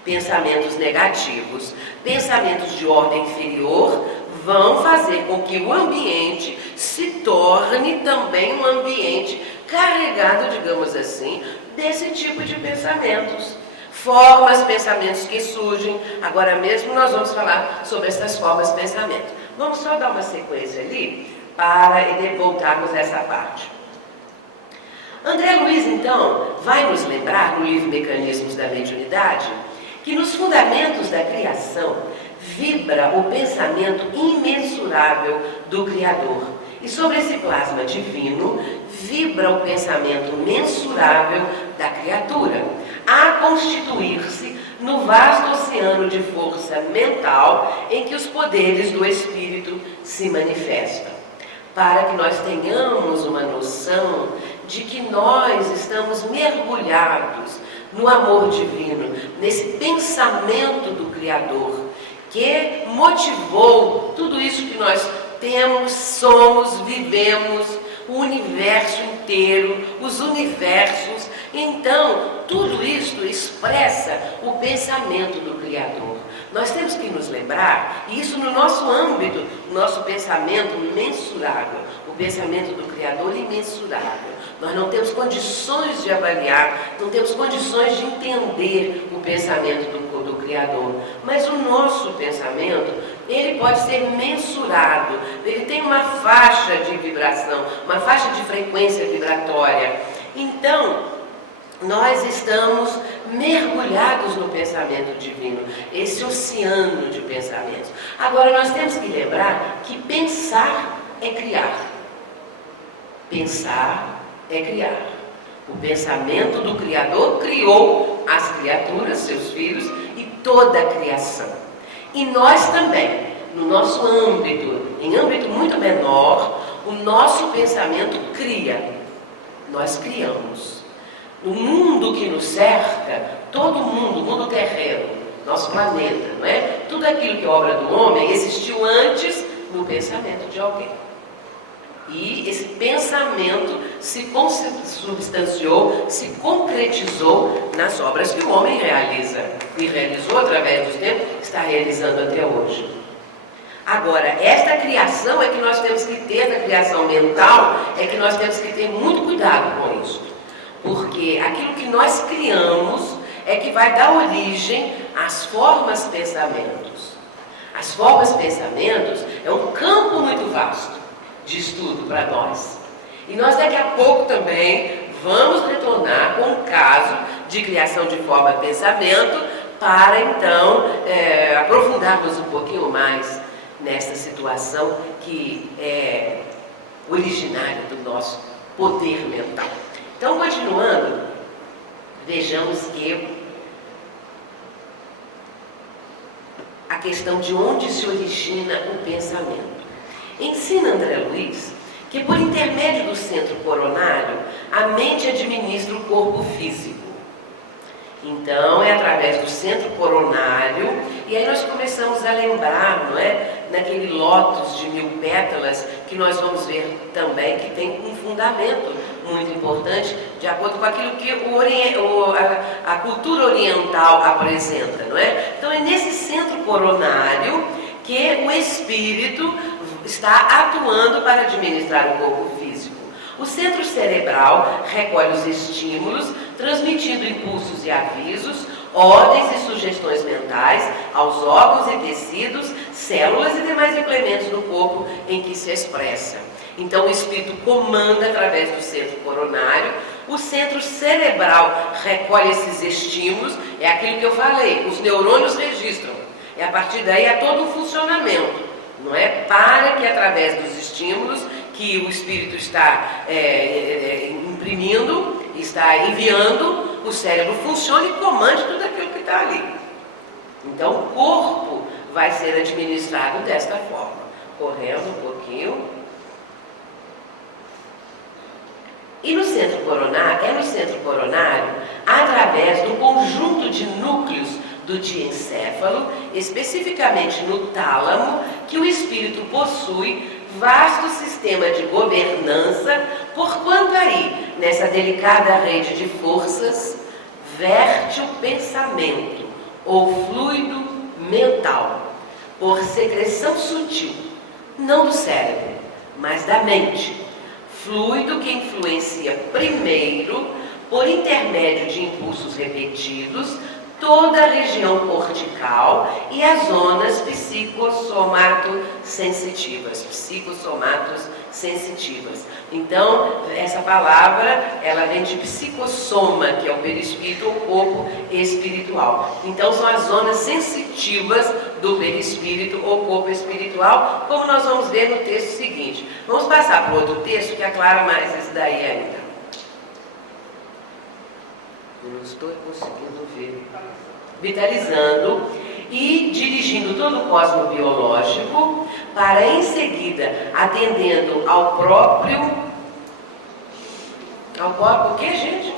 Pensamentos negativos, pensamentos de ordem inferior, vão fazer com que o ambiente se torne também um ambiente carregado, digamos assim, desse tipo de pensamentos. Formas, pensamentos que surgem. Agora mesmo nós vamos falar sobre essas formas de pensamento. Vamos só dar uma sequência ali para voltarmos a essa parte. André Luiz, então, vai nos lembrar no livro Mecanismos da Mediunidade que nos fundamentos da criação vibra o pensamento imensurável do Criador. E sobre esse plasma divino vibra o pensamento mensurável da criatura, a constituir-se no vasto oceano de força mental em que os poderes do espírito se manifestam. Para que nós tenhamos uma noção de que nós estamos mergulhados no amor divino, nesse pensamento do Criador, que motivou tudo isso que nós temos, somos, vivemos, o universo inteiro, os universos. Então, tudo isso expressa o pensamento do Criador. Nós temos que nos lembrar, e isso no nosso âmbito, nosso pensamento mensurável, o pensamento do Criador imensurável. Nós não temos condições de avaliar, não temos condições de entender o pensamento do Criador. Mas o nosso pensamento, ele pode ser mensurado, ele tem uma faixa de vibração, uma faixa de frequência vibratória. Então, nós estamos mergulhados no pensamento divino, esse oceano de pensamentos. Agora, nós temos que lembrar que pensar é criar. Pensar é criar. O pensamento do Criador criou as criaturas, seus filhos, e toda a criação. E nós também, no nosso âmbito, em âmbito muito menor, o nosso pensamento cria. Nós criamos. No mundo que nos cerca, todo mundo, o mundo terreno, nosso planeta, não é? Tudo aquilo que é obra do homem existiu antes no pensamento de alguém. E esse pensamento se consubstanciou, se concretizou nas obras que o homem realiza. E realizou através dos tempos, está realizando até hoje. Agora, esta criação é que nós temos que ter, da criação mental, é que nós temos que ter muito cuidado com isso. Porque aquilo que nós criamos é que vai dar origem às formas pensamentos. As formas pensamentos é um campo muito vasto de estudo para nós. E nós daqui a pouco também vamos retornar com um caso de criação de forma pensamento para então aprofundarmos um pouquinho mais nessa situação que é originária do nosso poder mental. Então, continuando, vejamos que a questão de onde se origina o pensamento. Ensina André Luiz que por intermédio do centro coronário, a mente administra o corpo físico. Então, é através do centro coronário, e aí nós começamos a lembrar, não é? Naquele lótus de 1000 pétalas, que nós vamos ver também que tem um fundamento muito importante, de acordo com aquilo que a cultura oriental apresenta, não é? Então, é nesse centro coronário que o espírito está atuando para administrar o corpo físico. O centro cerebral recolhe os estímulos, transmitindo impulsos e avisos, ordens e sugestões mentais aos órgãos e tecidos, células e demais implementos do corpo em que se expressa. Então o espírito comanda através do centro coronário, o centro cerebral recolhe esses estímulos, é aquilo que eu falei, os neurônios registram, e a partir daí há todo um funcionamento, não é? Para que através dos estímulos que o espírito está imprimindo, está enviando, o cérebro funcione e comande tudo aquilo que está ali. Então o corpo vai ser administrado desta forma. Correndo um pouquinho. E no centro coronário, através do conjunto de núcleos do diencéfalo, especificamente no tálamo, que o espírito possui vasto sistema de governança, porquanto aí, nessa delicada rede de forças, verte o pensamento, ou fluido mental, por secreção sutil, não do cérebro, mas da mente, fluido que influencia primeiro, por intermédio de impulsos repetidos, toda a região cortical e as zonas psicossomatos-sensitivas. Então, essa palavra, ela vem de psicossoma, que é o perispírito, o corpo espiritual. Então, são as zonas sensitivas do perispírito ou corpo espiritual, como nós vamos ver no texto seguinte. Vamos passar para o outro texto, que aclara mais esse daí ainda. Eu não estou conseguindo ver. Vitalizando e dirigindo todo o cosmo biológico para, em seguida, atendendo ao próprio... Ao próprio o que, gente?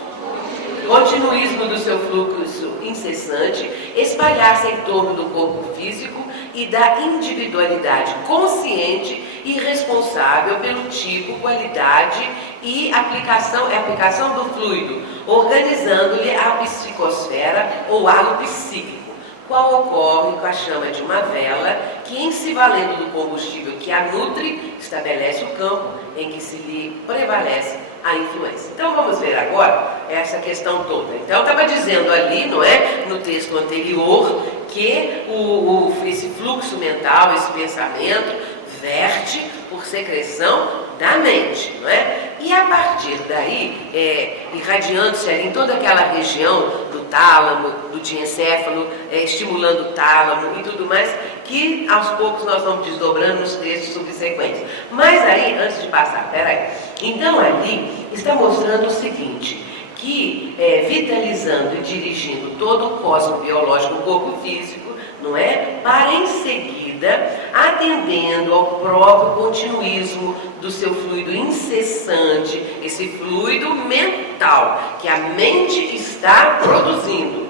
continuismo do seu fluxo incessante, espalhar-se em torno do corpo físico e da individualidade consciente e responsável pelo tipo, qualidade e aplicação do fluido, organizando-lhe a psicosfera ou halo psíquico, qual ocorre com a chama de uma vela que, em se valendo do combustível que a nutre, estabelece o campo em que se lhe prevalece a influência. Então vamos ver agora essa questão toda. Então estava dizendo ali, não é, no texto anterior, que esse fluxo mental, esse pensamento, verte por secreção da mente, não é? E a partir daí, irradiando-se ali em toda aquela região do tálamo, do diencéfalo, estimulando o tálamo e tudo mais, que aos poucos nós vamos desdobrando nos textos subsequentes. Mas aí, antes de passar, peraí, então ali está mostrando o seguinte, que vitalizando e dirigindo todo o cosmo biológico, o corpo físico, não é? Para em seguida, atendendo ao próprio continuismo do seu fluido incessante, esse fluido mental que a mente está produzindo,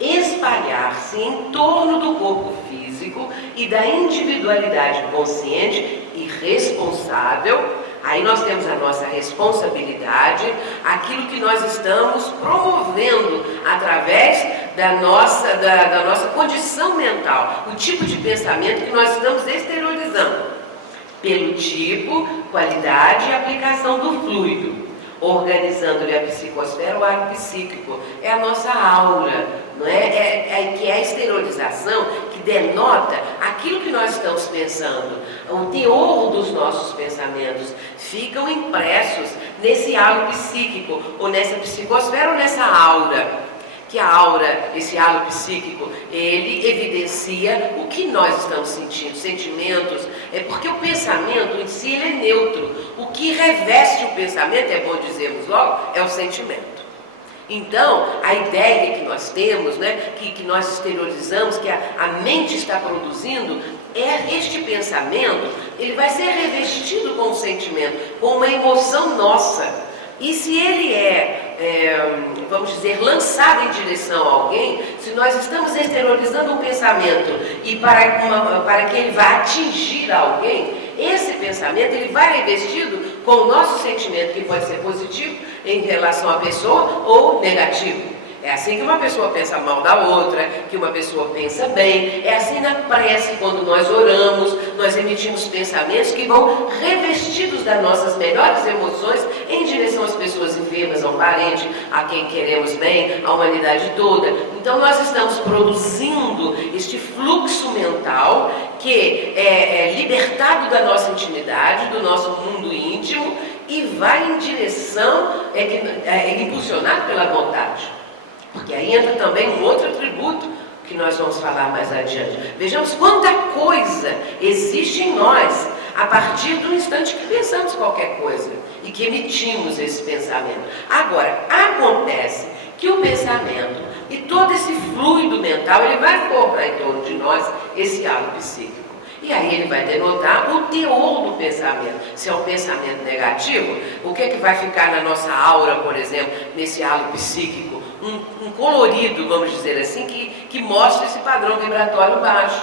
espalhar-se em torno do corpo físico e da individualidade consciente e responsável. Aí nós temos a nossa responsabilidade, aquilo que nós estamos promovendo através da nossa condição mental, o tipo de pensamento que nós estamos exteriorizando, pelo tipo, qualidade e aplicação do fluido, organizando-lhe a psicosfera, o ar psíquico, é a nossa aura, não é? Que é a exteriorização que denota aquilo que nós estamos pensando, o teor dos nossos pensamentos ficam impressos nesse halo psíquico, ou nessa psicosfera, ou nessa aura. Que a aura, esse halo psíquico, ele evidencia o que nós estamos sentindo, sentimentos, porque o pensamento em si ele é neutro. O que reveste o pensamento, é bom dizermos logo, é o sentimento. Então, a ideia que nós temos, né, que nós exteriorizamos, que a mente está produzindo, este pensamento, ele vai ser revestido com um sentimento, com uma emoção nossa. E se ele vamos dizer, lançado em direção a alguém, se nós estamos exteriorizando um pensamento e para que ele vá atingir alguém, esse pensamento ele vai revestido com o nosso sentimento, que pode ser positivo em relação à pessoa ou negativo. É assim que uma pessoa pensa mal da outra, que uma pessoa pensa bem. É assim na prece, quando nós oramos, nós emitimos pensamentos que vão revestidos das nossas melhores emoções em direção às pessoas enfermas, ao parente, a quem queremos bem, à humanidade toda. Então nós estamos produzindo este fluxo mental que é libertado da nossa intimidade, do nosso mundo íntimo, e vai em direção, impulsionado pela vontade. Porque aí entra também um outro atributo que nós vamos falar mais adiante. Vejamos quanta coisa existe em nós a partir do instante que pensamos qualquer coisa e que emitimos esse pensamento. Agora, acontece que o pensamento e todo esse fluido mental, ele vai formar em torno de nós esse halo psíquico. E aí ele vai denotar o teor do pensamento. Se é um pensamento negativo, o que é que vai ficar na nossa aura, por exemplo, nesse halo psíquico? Um colorido, vamos dizer assim, que mostra esse padrão vibratório baixo,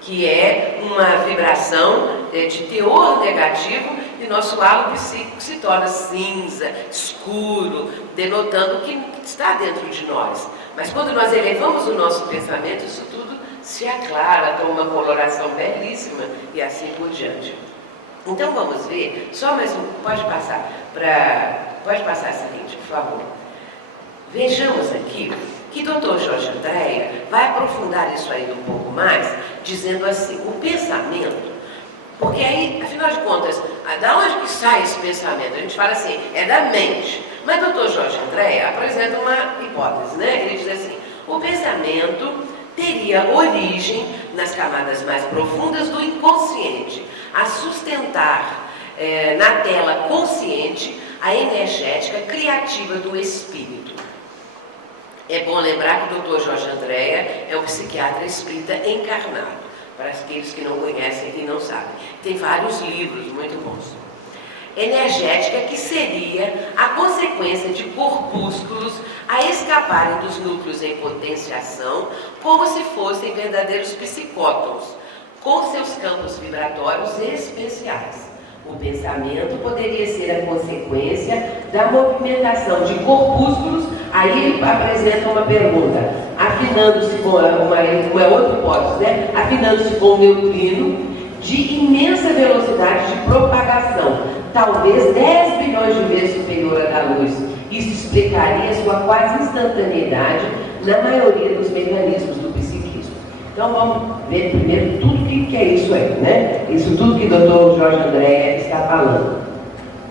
que é uma vibração de teor negativo, e nosso halo psíquico se torna cinza, escuro, denotando o que está dentro de nós. Mas quando nós elevamos o nosso pensamento, isso tudo se aclara, toma uma coloração belíssima e assim por diante. Então vamos ver, só mais um, pode passar a seguinte, por favor. Vejamos aqui que Dr. Jorge Andréa vai aprofundar isso aí um pouco mais, dizendo assim, o pensamento, porque aí, afinal de contas, da onde que sai esse pensamento? A gente fala assim, é da mente. Mas Dr. Jorge Andréa apresenta uma hipótese, né? Ele diz assim, o pensamento teria origem nas camadas mais profundas do inconsciente, a sustentar na tela consciente a energética criativa do espírito. É bom lembrar que o Dr. Jorge Andréa é um psiquiatra espírita encarnado, para aqueles que não conhecem e não sabem. Tem vários livros muito bons. Energética, que seria a consequência de corpúsculos a escaparem dos núcleos em potenciação como se fossem verdadeiros psicótons, com seus campos vibratórios especiais. O pensamento poderia ser a consequência da movimentação de corpúsculos. Aí ele apresenta uma pergunta, afinando-se com outra hipótese, né? Afinando-se com um neutrino de imensa velocidade de propagação, talvez 10 bilhões de vezes superior à da luz. Isso explicaria sua quase instantaneidade na maioria dos mecanismos do psiquismo. Então vamos ver primeiro tudo que é isso aí, né? Isso tudo que o Dr. Jorge Andréa está falando.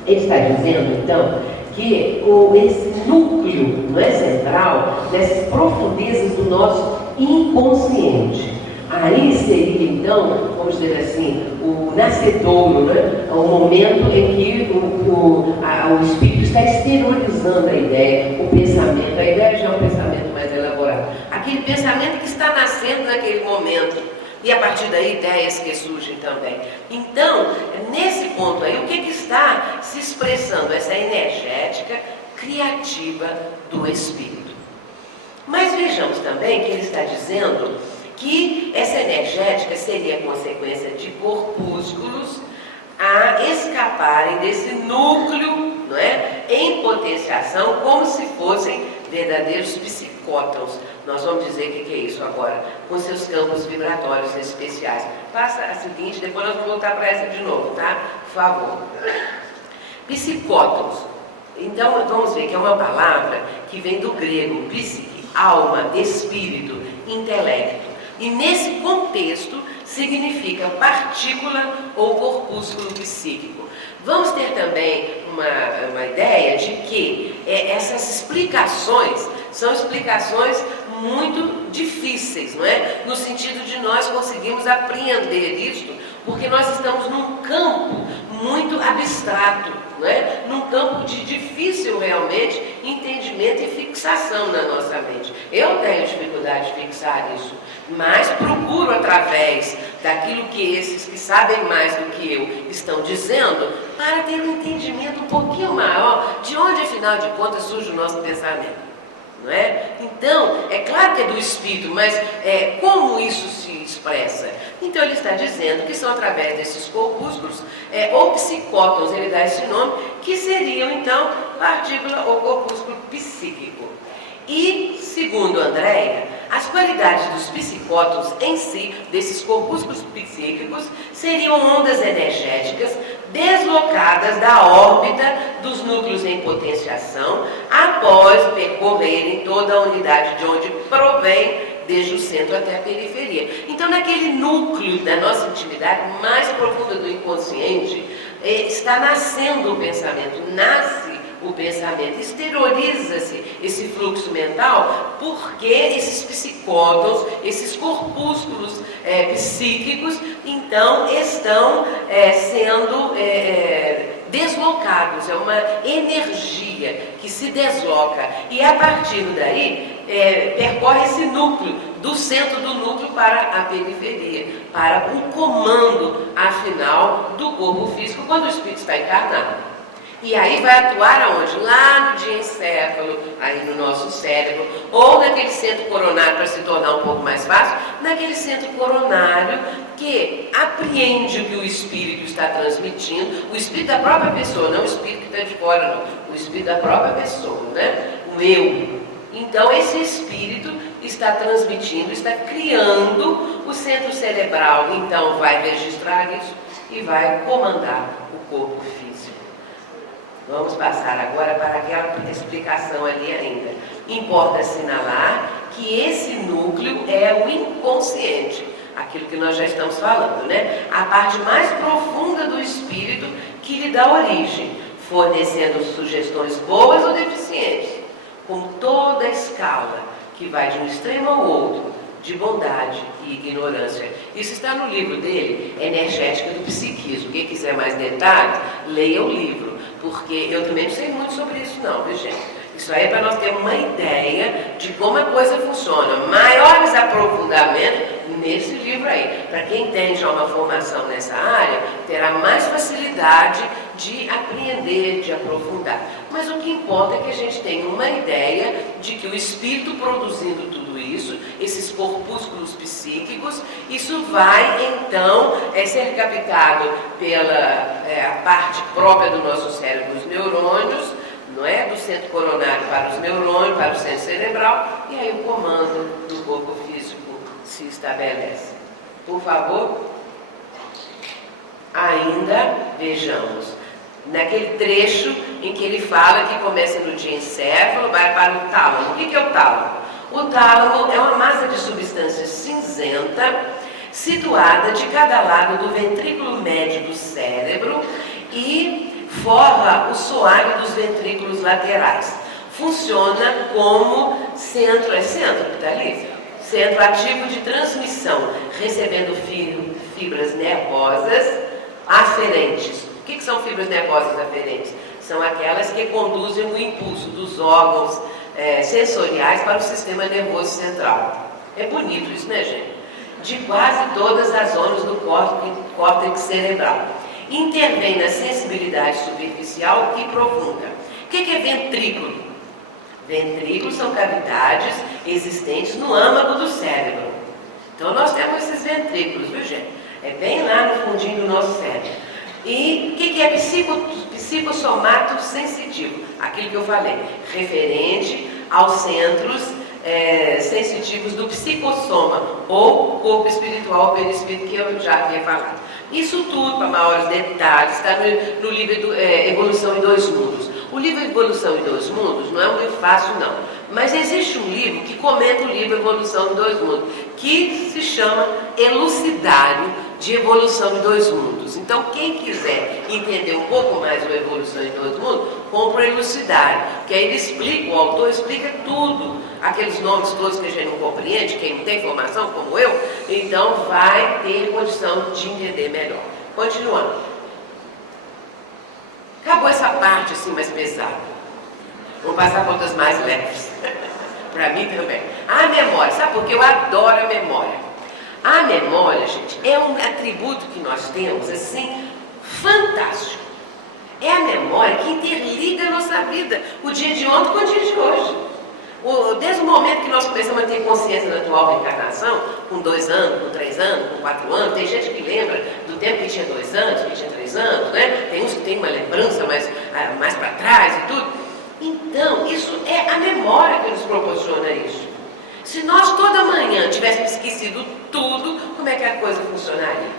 Ele está dizendo, então, que esse núcleo, não é, central, dessas profundezas do nosso inconsciente. Aí seria, então, vamos dizer assim, o nascedouro, né? O momento em que o espírito está exteriorizando a ideia, o pensamento. A ideia já é um pensamento mais elaborado. Aquele pensamento que está nascendo naquele momento. E a partir daí, ideias que surgem também. Então, nesse ponto aí, o que está se expressando? Essa energética criativa do espírito. Mas vejamos também que ele está dizendo que essa energética seria consequência de corpúsculos a escaparem desse núcleo, não é, em potenciação, como se fossem verdadeiros psicótons. Nós vamos dizer o que é isso agora, com seus campos vibratórios especiais. Passa a seguinte, depois nós vamos voltar para essa de novo, tá? Por favor. Psicótons. Então, vamos ver que é uma palavra que vem do grego, psique, alma, espírito, intelecto. E nesse contexto significa partícula ou corpúsculo psíquico. Vamos ter também uma ideia de que essas explicações são explicações muito difíceis, não é? No sentido de nós conseguirmos apreender isto, porque nós estamos num campo muito abstrato, não é? Num campo de difícil realmente entendimento e fixação na nossa mente. Eu tenho dificuldade de fixar isso, mas procuro através daquilo que esses que sabem mais do que eu estão dizendo, para ter um entendimento um pouquinho maior de onde, afinal de contas, surge o nosso pensamento. Não é? Então, é claro que é do espírito, mas como isso se expressa? Então ele está dizendo que são através desses corpúsculos, ou psicótons, ele dá esse nome, que seriam então partícula ou corpúsculo psíquico. E, segundo Andréa, as qualidades dos psicótons em si, desses corpúsculos psíquicos, seriam ondas energéticas deslocadas da órbita dos núcleos em potenciação após percorrerem toda a unidade de onde provém, desde o centro até a periferia. Então, naquele núcleo da nossa intimidade mais profunda do inconsciente, está nascendo o pensamento, nasce o pensamento, exterioriza-se esse fluxo mental, porque esses psicótons, esses corpúsculos psíquicos, então estão sendo deslocados, é uma energia que se desloca, e a partir daí percorre esse núcleo, do centro do núcleo para a periferia, para o comando, afinal, do corpo físico, quando o espírito está encarnado. E aí vai atuar aonde? Lá no diencéfalo, aí no nosso cérebro, ou naquele centro coronário, para se tornar um pouco mais fácil, naquele centro coronário que apreende o que o espírito está transmitindo, o espírito da própria pessoa, não o espírito que está de fora, não, o espírito da própria pessoa, né? O eu. Então esse espírito está transmitindo, está criando o centro cerebral, então vai registrar isso e vai comandar o corpo físico. Vamos passar agora para aquela explicação ali ainda. Importa assinalar que esse núcleo é o inconsciente, aquilo que nós já estamos falando, né? A parte mais profunda do espírito que lhe dá origem, fornecendo sugestões boas ou deficientes, com toda a escala que vai de um extremo ao outro, de bondade e ignorância. Isso está no livro dele, Energética do Psiquismo. Quem quiser mais detalhes, leia o livro, porque eu também não sei muito sobre isso não, viu gente? Isso aí é para nós termos uma ideia de como a coisa funciona. Maiores aprofundamentos nesse livro aí. Para quem tem já uma formação nessa área, terá mais facilidade de apreender, de aprofundar. Mas o que importa é que a gente tenha uma ideia de que o espírito produzindo tudo isso, esses corpúsculos psíquicos, isso vai então ser captado pela a parte própria do nosso cérebro, os neurônios, não é? Do centro coronário para os neurônios, para o centro cerebral, e aí o comando do corpo físico se estabelece. Por favor, ainda vejamos, naquele trecho em que ele fala que começa no diencéfalo, vai para o tálamo. O que é o tálamo? O tálamo é uma massa de substância cinzenta situada de cada lado do ventrículo médio do cérebro e forra o soalho dos ventrículos laterais. Funciona como centro, é centro que está ali? Centro ativo de transmissão, recebendo fibras nervosas aferentes. O que são fibras nervosas aferentes? São aquelas que conduzem o impulso dos órgãos sensoriais para o sistema nervoso central. É bonito isso, né, gente? De quase todas as zonas do córtex cerebral. Intervém na sensibilidade superficial e profunda. O que é ventrículo? Ventrículos são cavidades existentes no âmago do cérebro. Então nós temos esses ventrículos, viu, gente? É bem lá no fundinho do nosso cérebro. E o que é psicossomato sensitivo? Aquilo que eu falei, referente aos centros sensitivos do psicossoma, ou corpo espiritual, perispírito, que eu já havia falado. Isso tudo, para maiores detalhes, está no livro Evolução em Dois Mundos. O livro Evolução em Dois Mundos não é um livro fácil, não. Mas existe um livro que comenta o livro Evolução em Dois Mundos, que se chama Elucidário de Evolução em Dois Mundos. Então, quem quiser entender um pouco mais o Evolução em Dois Mundos, compra o Elucidário, que aí ele explica, o autor explica tudo, aqueles nomes todos que a gente não compreende, quem não tem formação, como eu, então vai ter condição de entender melhor. Continuando. Acabou essa parte assim mais pesada. Vou passar para outras mais leves. Para mim também. A memória, sabe por quê? Eu adoro a memória. A memória, gente, é um atributo que nós temos, assim, fantástico. É a memória que interliga a nossa vida, o dia de ontem com o dia de hoje. Desde o momento que nós começamos a ter consciência da atual reencarnação, com 2 anos, com 3 anos, com 4 anos, tem gente que lembra do tempo que tinha 2 anos, que tinha 3 anos, né? Tem uns que tem uma lembrança mais para trás e tudo. Então, isso é a memória que nos proporciona isso. Se nós toda manhã tivéssemos esquecido tudo, como é que a coisa funcionaria?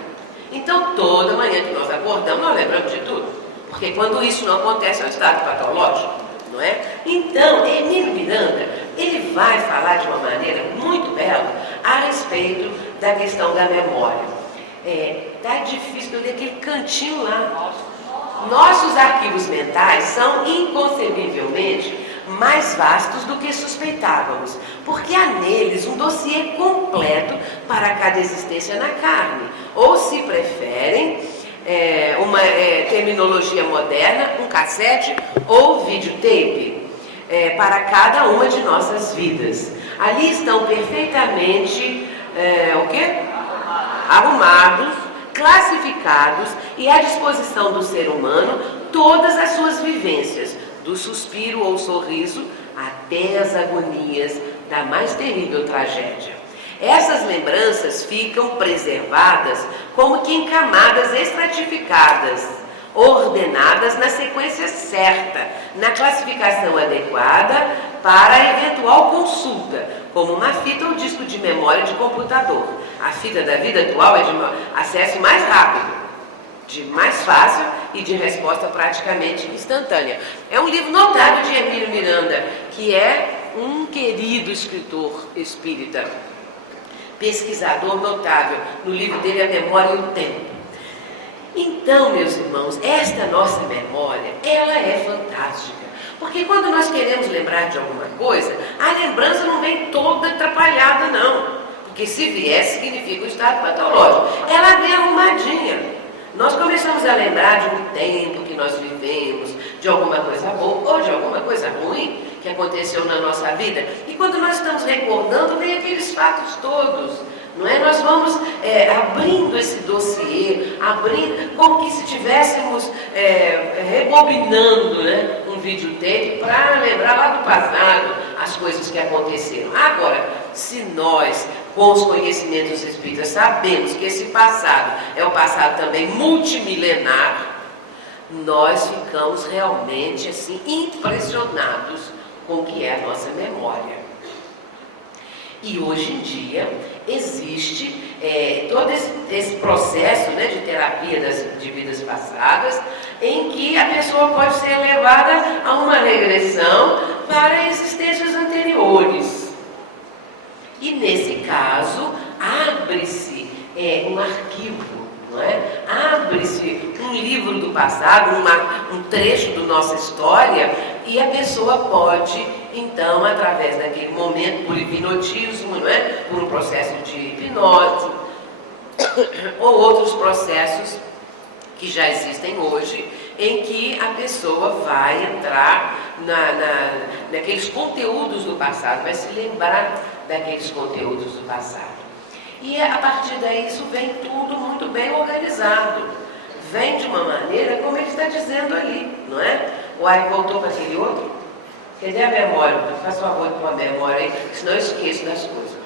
Então, toda manhã que nós acordamos, nós lembramos de tudo. Porque quando isso não acontece, é um estado patológico, não é? Então, Emílio Miranda, ele vai falar de uma maneira muito bela a respeito da questão da memória. Tá difícil eu ler aquele cantinho lá. Nossos arquivos mentais são inconcebivelmente mais vastos do que suspeitávamos, porque há neles um dossiê completo para cada existência na carne, ou se preferem, uma terminologia moderna, um cassete ou videotape, para cada uma de nossas vidas. Ali estão perfeitamente arrumados, classificados e à disposição do ser humano todas as suas vivências, do suspiro ou sorriso até as agonias da mais terrível tragédia. Essas lembranças ficam preservadas como que em camadas estratificadas, ordenadas na sequência certa, na classificação adequada para a eventual consulta, como uma fita ou disco de memória de computador. A fita da vida atual é de acesso mais rápido, de mais fácil e de resposta praticamente instantânea. É um livro notável de Emílio Miranda, que é um querido escritor espírita, pesquisador notável. No livro dele, A Memória e o Tempo. Então, meus irmãos, esta nossa memória, ela é fantástica. Porque quando nós queremos lembrar de alguma coisa, a lembrança não vem toda atrapalhada, não. Porque se vier, significa um estado patológico. Ela vem arrumadinha. Nós começamos a lembrar de um tempo que nós vivemos, de alguma coisa boa ou de alguma coisa ruim que aconteceu na nossa vida. E quando nós estamos recordando, vem aqueles fatos todos Não é? Nós vamos abrindo esse dossiê, abrindo, como que se estivéssemos rebobinando, né, um videotape para lembrar lá do passado as coisas que aconteceram. Agora, se nós, com os conhecimentos espíritas, sabemos que esse passado é um passado também multimilenar, nós ficamos realmente assim impressionados com o que é a nossa memória. E hoje em dia existe todo esse processo, né, de terapia de vidas passadas, em que a pessoa pode ser levada a uma regressão para existências anteriores. E nesse caso, abre-se um arquivo, não é? Abre-se um livro do passado, um trecho da nossa história, e a pessoa pode, então, através daquele momento, por hipnotismo, não é? Por um processo de hipnose, ou outros processos que já existem hoje, em que a pessoa vai entrar naqueles conteúdos do passado, vai se lembrar daqueles conteúdos do passado. E a partir daí isso vem tudo muito bem organizado. Vem de uma maneira como ele está dizendo ali, não é? O Ari voltou para aquele outro? Cadê a memória? Faça favor com a memória aí, senão eu esqueço das coisas.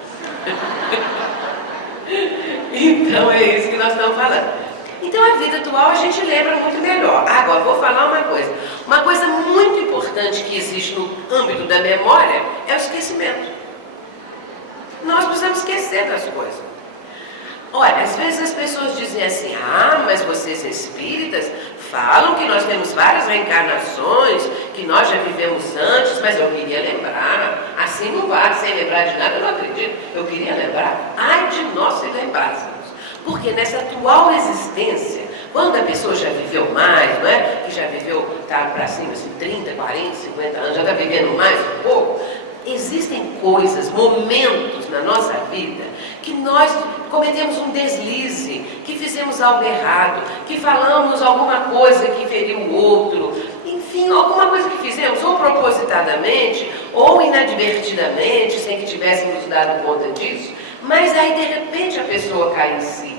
Então é isso que nós estamos falando. Então a vida atual a gente lembra muito melhor. Agora, vou falar uma coisa. Uma coisa muito importante que existe no âmbito da memória é o esquecimento. Nós precisamos esquecer das coisas. Olha, às vezes as pessoas dizem assim, mas vocês espíritas falam que nós temos várias reencarnações, que nós já vivemos antes, mas eu queria lembrar. Assim não vale, sem lembrar de nada, eu não acredito. Eu queria lembrar. Ai de nós se lembrássemos. Porque nessa atual existência, quando a pessoa já viveu mais, não é? Que já viveu, está para cima, assim, 30, 40, 50 anos, já está vivendo mais um pouco, existem coisas, momentos na nossa vida que nós cometemos um deslize, que fizemos algo errado, que falamos alguma coisa que feriu o outro, enfim, alguma coisa que fizemos ou propositadamente ou inadvertidamente, sem que tivéssemos dado conta disso, mas aí de repente a pessoa cai em si.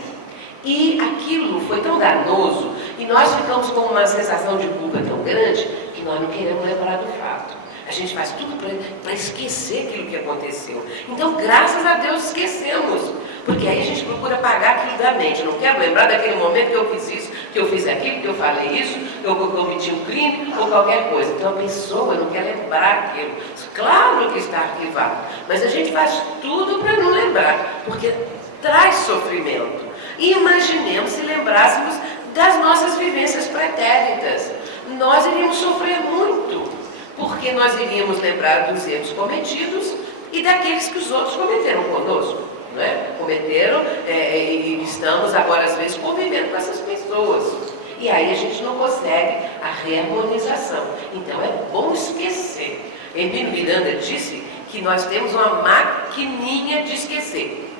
E aquilo foi tão danoso e nós ficamos com uma sensação de culpa tão grande que nós não queremos lembrar do fato. A gente faz tudo para esquecer aquilo que aconteceu. Então, graças a Deus, esquecemos. Porque aí a gente procura apagar aquilo da mente. Não quero lembrar daquele momento que eu fiz isso, que eu fiz aquilo, que eu falei isso, que eu cometi um crime ou qualquer coisa. Então, a pessoa não quer lembrar aquilo. Claro que está arquivado. Mas a gente faz tudo para não lembrar. Porque traz sofrimento. E imaginemos se lembrássemos das nossas vivências pretéritas. Nós iríamos sofrer muito. Porque nós iríamos lembrar dos erros cometidos e daqueles que os outros cometeram conosco, não é? Cometeram e estamos agora às vezes convivendo com essas pessoas. E aí a gente não consegue a reharmonização. Então é bom esquecer. Emílio Miranda disse que nós temos uma maquininha de esquecer.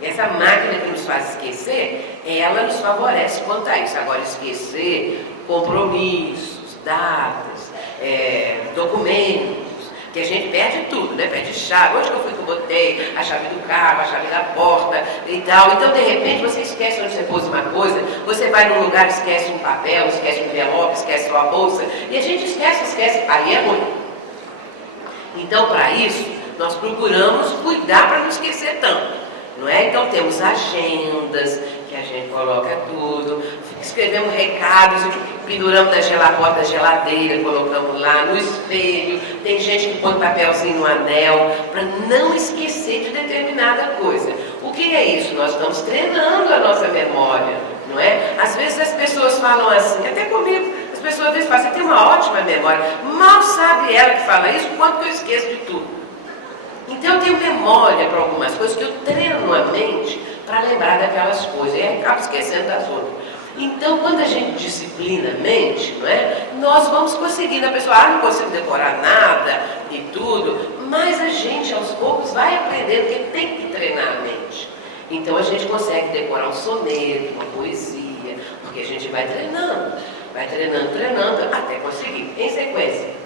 Essa máquina que nos faz esquecer, ela nos favorece quanto a isso. Agora esquecer compromissos, datas, documentos, que a gente perde tudo, né? Perde chave. Onde que eu fui que eu botei a chave do carro, a chave da porta e tal. Então, de repente, você esquece onde você pôs uma coisa, você vai num lugar, esquece um papel, esquece um envelope, esquece sua bolsa, e a gente esquece, aí é ruim. Então, para isso, nós procuramos cuidar para não esquecer tanto. Não é? Então temos agendas, que a gente coloca tudo, escrevemos recados, penduramos na porta da geladeira, colocamos lá no espelho, tem gente que põe papelzinho no anel, para não esquecer de determinada coisa. O que é isso? Nós estamos treinando a nossa memória, não é? Às vezes as pessoas falam assim, até comigo, as pessoas às vezes falam, você tem uma ótima memória, mal sabe ela que fala isso, quanto que eu esqueço de tudo. Então eu tenho memória para algumas coisas que eu treino a mente para lembrar daquelas coisas, e aí acabo esquecendo das outras. Então quando a gente disciplina a mente, não é? Nós vamos conseguindo, a pessoa, não consigo decorar nada e tudo, mas a gente aos poucos vai aprendendo que tem que treinar a mente. Então a gente consegue decorar um soneto, uma poesia, porque a gente vai treinando, até conseguir, em sequência.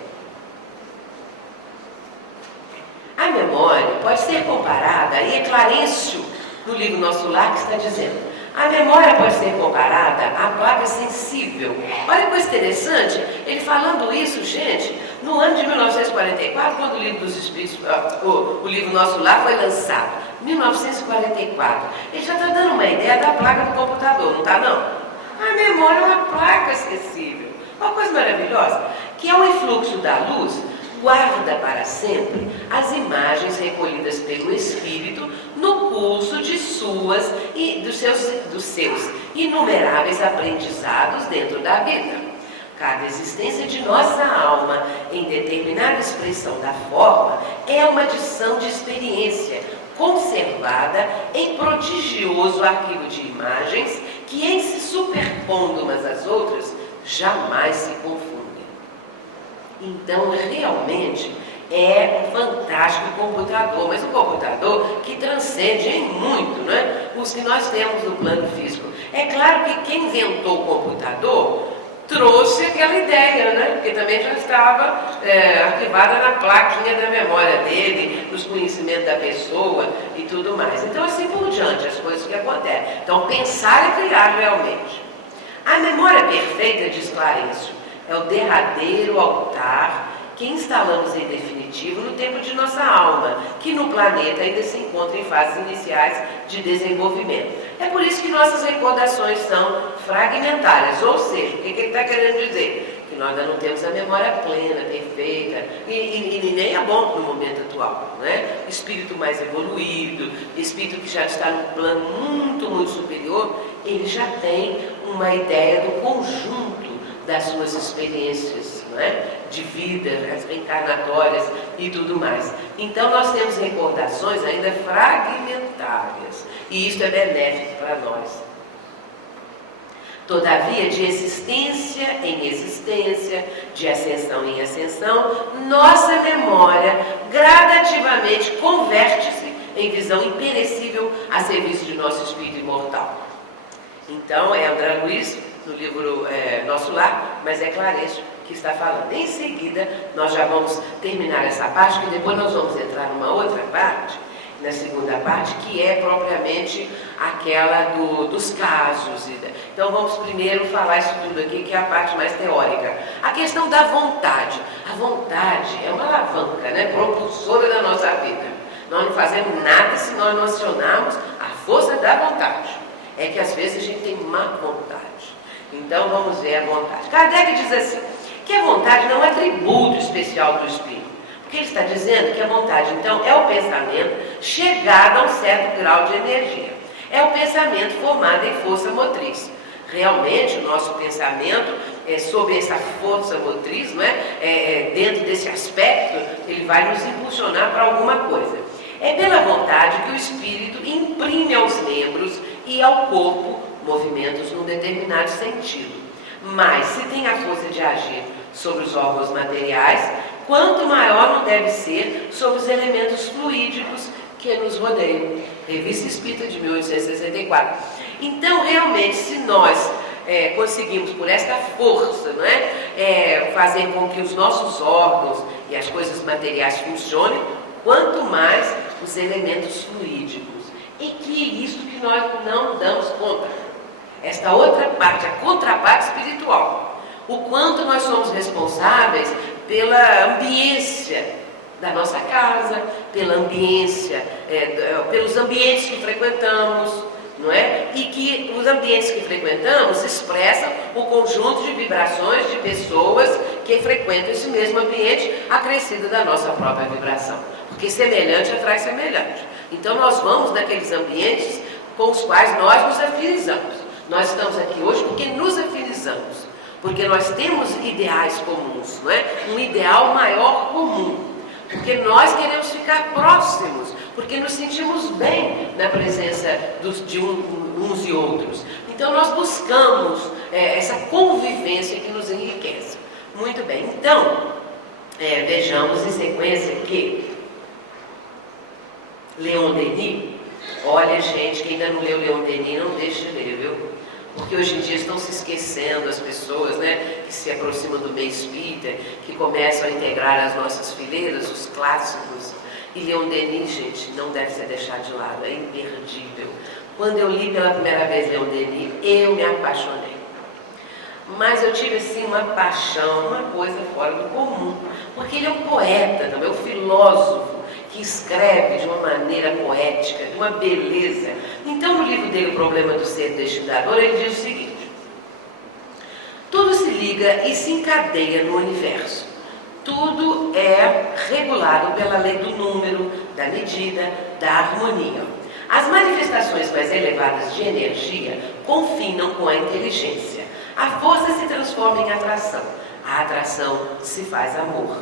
A memória pode ser comparada, aí é Clarencio no livro Nosso Lar, que está dizendo: a memória pode ser comparada à placa sensível. Olha que coisa interessante, ele falando isso, gente, no ano de 1944, quando o Livro dos Espíritos, o livro Nosso Lar foi lançado, 1944. Ele já está dando uma ideia da placa do computador, não está não? A memória é uma placa sensível. Uma coisa maravilhosa, que é o influxo da luz, guarda para sempre as imagens recolhidas pelo Espírito no curso de suas e dos seus inumeráveis aprendizados dentro da vida. Cada existência de nossa alma em determinada expressão da forma é uma adição de experiência conservada em prodigioso arquivo de imagens que, em se superpondo umas às outras, jamais se confundem. Então, realmente, é um fantástico computador, mas um computador que transcende em muito, né, os que nós temos no plano físico. É claro que quem inventou o computador trouxe aquela ideia, né, porque também já estava arquivada na plaquinha da memória dele, nos conhecimentos da pessoa e tudo mais. Então, assim por diante, as coisas que acontecem. Então, pensar e criar realmente. A memória perfeita, diz Clarencio, é o derradeiro altar que instalamos em definitivo no tempo de nossa alma, que no planeta ainda se encontra em fases iniciais de desenvolvimento. É por isso que nossas recordações são fragmentárias, ou seja, o que ele está querendo dizer? Que nós ainda não temos a memória plena, perfeita, e nem é bom no momento atual, né? Espírito mais evoluído, espírito que já está num plano muito, muito superior, ele já tem uma ideia do conjunto das suas experiências, não é? De vida, as reencarnatórias e tudo mais. Então nós temos recordações ainda fragmentárias, e isso é benéfico para nós. Todavia, de existência em existência, de ascensão em ascensão, nossa memória gradativamente converte-se em visão imperecível a serviço de nosso espírito imortal. Então, é André Luiz, no livro Nosso Lar, mas é Clarencio que está falando. Em seguida, nós já vamos terminar essa parte, que depois nós vamos entrar numa outra parte, na segunda parte, que é propriamente aquela dos casos. Então, vamos primeiro falar isso tudo aqui, que é a parte mais teórica. A questão da vontade. A vontade é uma alavanca, né, propulsora da nossa vida. Nós não fazemos nada se nós não acionarmos a força da vontade. É que às vezes a gente tem má vontade. Então vamos ver a vontade. Kardec diz assim, que a vontade não é um atributo especial do espírito. Porque ele está dizendo que a vontade, então, é o pensamento chegado a um certo grau de energia. É o pensamento formado em força motriz. Realmente, o nosso pensamento sobre essa força motriz, não é? Dentro desse aspecto, ele vai nos impulsionar para alguma coisa. É pela vontade que o espírito imprime aos membros e ao corpo movimentos num determinado sentido. Mas, se tem a força de agir sobre os órgãos materiais, quanto maior não deve ser sobre os elementos fluídicos que nos rodeiam. Revista Espírita de 1864. Então, realmente, se nós conseguimos, por esta força, não é, fazer com que os nossos órgãos e as coisas materiais funcionem, quanto mais os elementos fluídicos. E que isso que nós não damos conta. Esta outra parte, a contraparte espiritual. O quanto nós somos responsáveis pela ambiência da nossa casa, pela ambiência, pelos ambientes que frequentamos, não é? E que os ambientes que frequentamos expressam o conjunto de vibrações de pessoas que frequentam esse mesmo ambiente, acrescido da nossa própria vibração. Porque semelhante atrai semelhante. Então nós vamos naqueles ambientes com os quais nós nos afinizamos. Nós estamos aqui hoje porque nos afinizamos. Porque nós temos ideais comuns, não é? Um ideal maior comum. Porque nós queremos ficar próximos, porque nos sentimos bem na presença de uns e outros. Então nós buscamos essa convivência que nos enriquece. Muito bem, então, vejamos em sequência que Leon Denis, olha gente, quem ainda não leu Leon Denis, não deixe de ler, viu? Porque hoje em dia estão se esquecendo as pessoas, né, que se aproximam do meio espírita, que começam a integrar as nossas fileiras, os clássicos, E Leon Denis, gente, não deve ser deixado de lado, é imperdível. Quando eu li pela primeira vez Leon Denis, eu me apaixonei. Mas eu tive assim uma paixão, uma coisa fora do comum, porque ele é um poeta também, um filósofo que escreve de uma maneira poética, de uma beleza. Então no livro dele, O Problema do Ser Destinador, ele diz o seguinte: tudo se liga e se encadeia no universo. Tudo é regulado pela lei do número, da medida, da harmonia. As manifestações mais elevadas de energia confinam com a inteligência. A força se transforma em atração. A atração se faz amor.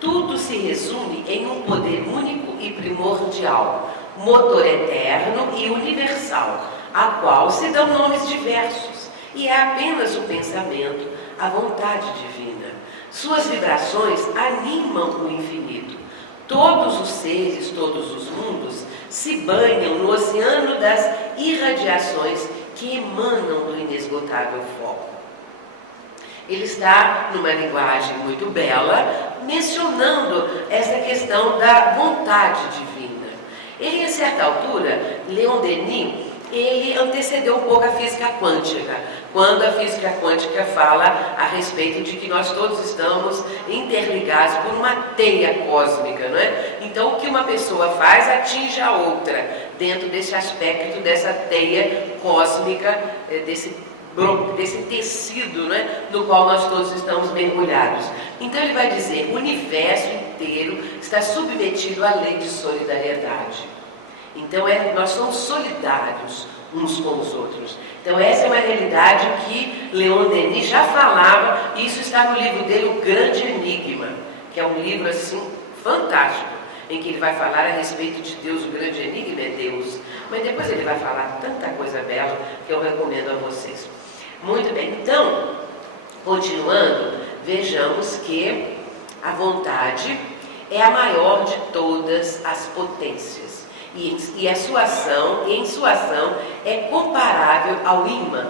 Tudo se resume em um poder único e primordial, motor eterno e universal, a qual se dão nomes diversos, e é apenas o pensamento, a vontade divina. Suas vibrações animam o infinito. Todos os seres, todos os mundos se banham no oceano das irradiações que emanam do inesgotável foco. Ele está numa linguagem muito bela, mencionando essa questão da vontade divina. Ele, em certa altura, Leon Denis, ele antecedeu um pouco a física quântica, quando a física quântica fala a respeito de que nós todos estamos interligados por uma teia cósmica, não é? Então, o que uma pessoa faz atinge a outra, dentro desse aspecto dessa teia cósmica, desse tecido, não é? No qual nós todos estamos mergulhados. Então ele vai dizer: o universo inteiro está submetido à lei de solidariedade. Então nós somos solidários uns com os outros. Então essa é uma realidade que Leon Denis já falava, e isso está no livro dele, O Grande Enigma, que é um livro assim fantástico, em que ele vai falar a respeito de Deus. O grande enigma é Deus, mas depois ele vai falar tanta coisa bela que eu recomendo a vocês. Muito bem, então, continuando, vejamos que a vontade é a maior de todas as potências, e em sua ação é comparável ao ímã.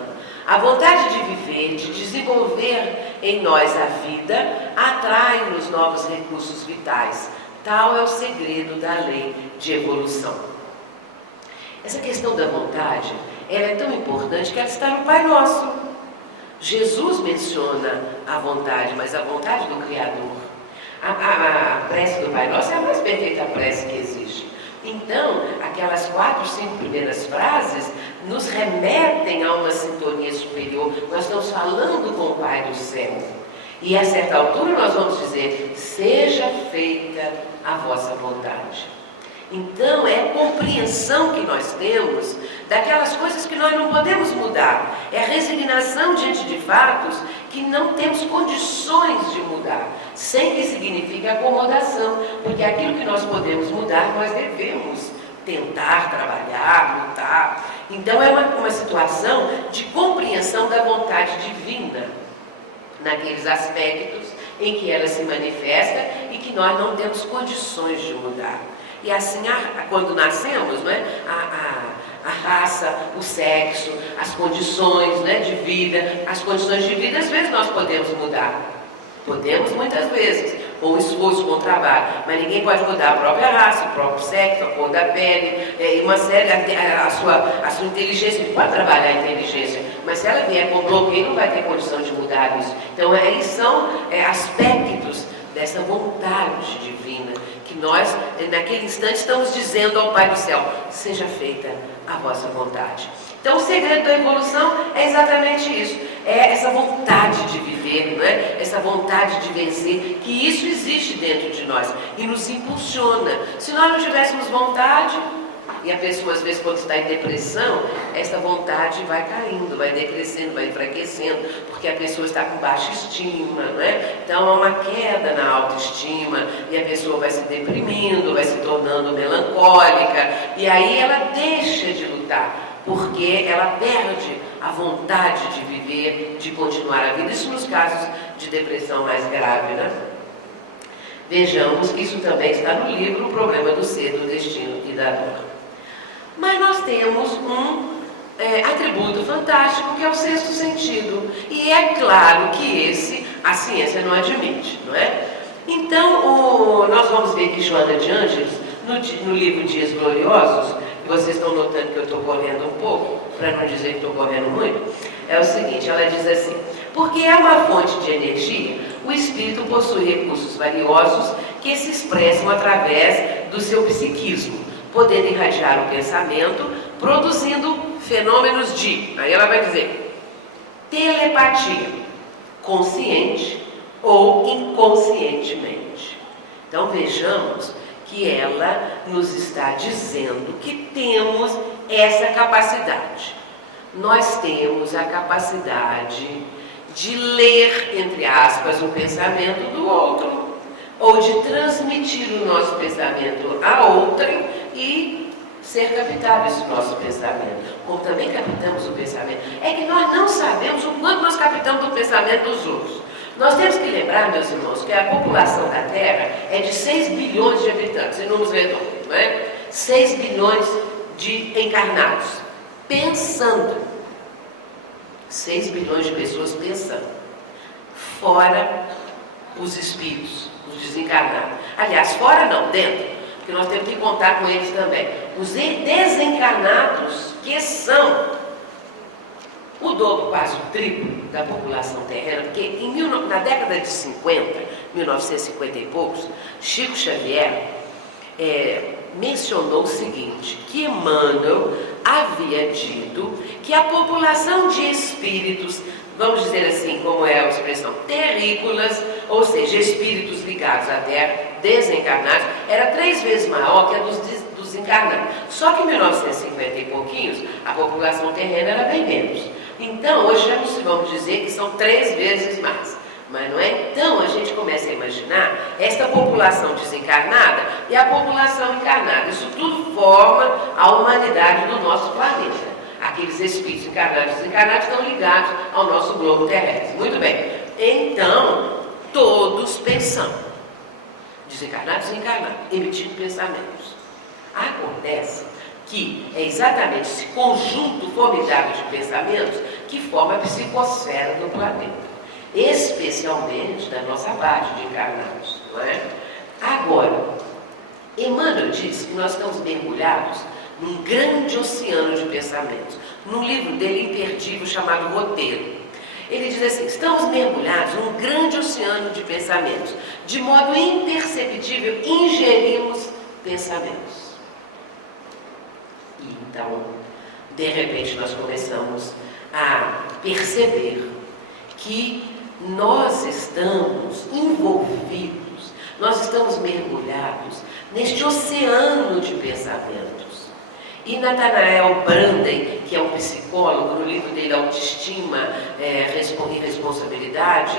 A vontade de viver, de desenvolver em nós a vida, atrai-nos novos recursos vitais. Tal é o segredo da lei de evolução. Essa questão da vontade, ela é tão importante que ela está no Pai Nosso. Jesus menciona a vontade, mas a vontade do Criador. A prece do Pai Nosso é a mais perfeita prece que existe. Então, aquelas 4, 5 primeiras frases nos remetem a uma sintonia superior. Nós estamos falando com o Pai do céu. E a certa altura nós vamos dizer: seja feita a vossa vontade. Então é a compreensão que nós temos daquelas coisas que nós não podemos mudar. É a resignação diante de fatos que não temos condições de mudar, sem que signifique acomodação, porque aquilo que nós podemos mudar, nós devemos tentar, trabalhar, lutar. Então é uma situação de compreensão da vontade divina, naqueles aspectos em que ela se manifesta e que nós não temos condições de mudar. E assim, quando nascemos, não é? A raça, o sexo, as condições, né, de vida, as condições de vida, às vezes nós podemos mudar. Podemos muitas vezes, com esforço, com trabalho, mas ninguém pode mudar a própria raça, o próprio sexo, a cor da pele, uma série, a sua inteligência. Ele pode trabalhar a inteligência, mas se ela vier com bloqueio, não vai ter condição de mudar isso. Então, eles são aspectos dessa vontade divina, que nós, naquele instante, estamos dizendo ao Pai do Céu: seja feita a vossa vontade. Então, o segredo da evolução é exatamente isso, é essa vontade de viver, não é? Essa vontade de vencer, que isso existe dentro de nós e nos impulsiona. Se nós não tivéssemos vontade, e a pessoa, às vezes, quando está em depressão, essa vontade vai caindo, vai decrescendo, vai enfraquecendo, porque a pessoa está com baixa estima, não é? Então há uma queda na autoestima, e a pessoa vai se deprimindo, vai se tornando melancólica, e aí ela deixa de lutar, porque ela perde a vontade de viver, de continuar a vida. Isso nos casos de depressão mais grave, né? Vejamos que isso também está no livro O Problema do Ser, do Destino e da Dor. Mas nós temos um atributo fantástico, que é o sexto sentido. E é claro que esse a ciência não admite, não é? Então, nós vamos ver que Joana de Ângeles, no livro Dias Gloriosos, vocês estão notando que eu estou correndo um pouco, para não dizer que estou correndo muito, é o seguinte, ela diz assim: porque é uma fonte de energia, o espírito possui recursos valiosos que se expressam através do seu psiquismo, podendo irradiar o pensamento, produzindo fenômenos de, aí ela vai dizer, telepatia, consciente ou inconscientemente. Então vejamos que ela nos está dizendo que temos essa capacidade. Nós temos a capacidade de ler, entre aspas, o pensamento do outro, ou de transmitir o nosso pensamento a outrem e ser captado esse nosso pensamento, como também captamos o pensamento. É que nós não sabemos o quanto nós captamos do pensamento dos outros. Nós temos que lembrar, meus irmãos, que a população da Terra é de 6 bilhões de habitantes, em números redondos, não é? 6 bilhões de encarnados, pensando. 6 bilhões de pessoas pensando. Fora os espíritos, os desencarnados. Aliás, fora não, dentro, porque nós temos que contar com eles também. Os desencarnados, que são o dobro, quase o triplo da população terrena, porque na década de 50, 1950 e poucos, Chico Xavier mencionou o seguinte, que Emmanuel havia dito que a população de espíritos, vamos dizer assim, como é a expressão, terrícolas, ou seja, espíritos ligados à Terra, desencarnados, era 3 vezes maior que a dos encarnados. Só que em 1950 e pouquinhos, a população terrena era bem menos. Então, hoje já não se vamos dizer que são 3 vezes mais. Mas não é? Então a gente começa a imaginar esta população desencarnada e a população encarnada. Isso tudo forma a humanidade do nosso planeta. Aqueles espíritos encarnados e desencarnados estão ligados ao nosso globo terrestre. Muito bem. Então, todos pensam. Desencarnados e encarnados, emitindo pensamentos. Acontece que é exatamente esse conjunto formidável de pensamentos que forma a psicosfera do planeta. Especialmente da nossa parte de encarnados, não é? Agora, Emmanuel diz que nós estamos mergulhados num grande oceano de pensamentos, num livro dele imperdível chamado Roteiro. Ele diz assim, estamos mergulhados num grande oceano de pensamentos, de modo imperceptível ingerimos pensamentos. E então, de repente nós começamos a perceber que nós estamos envolvidos, nós estamos mergulhados neste oceano de pensamentos. E Nathanael Branden, que é um psicólogo, no livro dele Autoestima e Responsabilidade,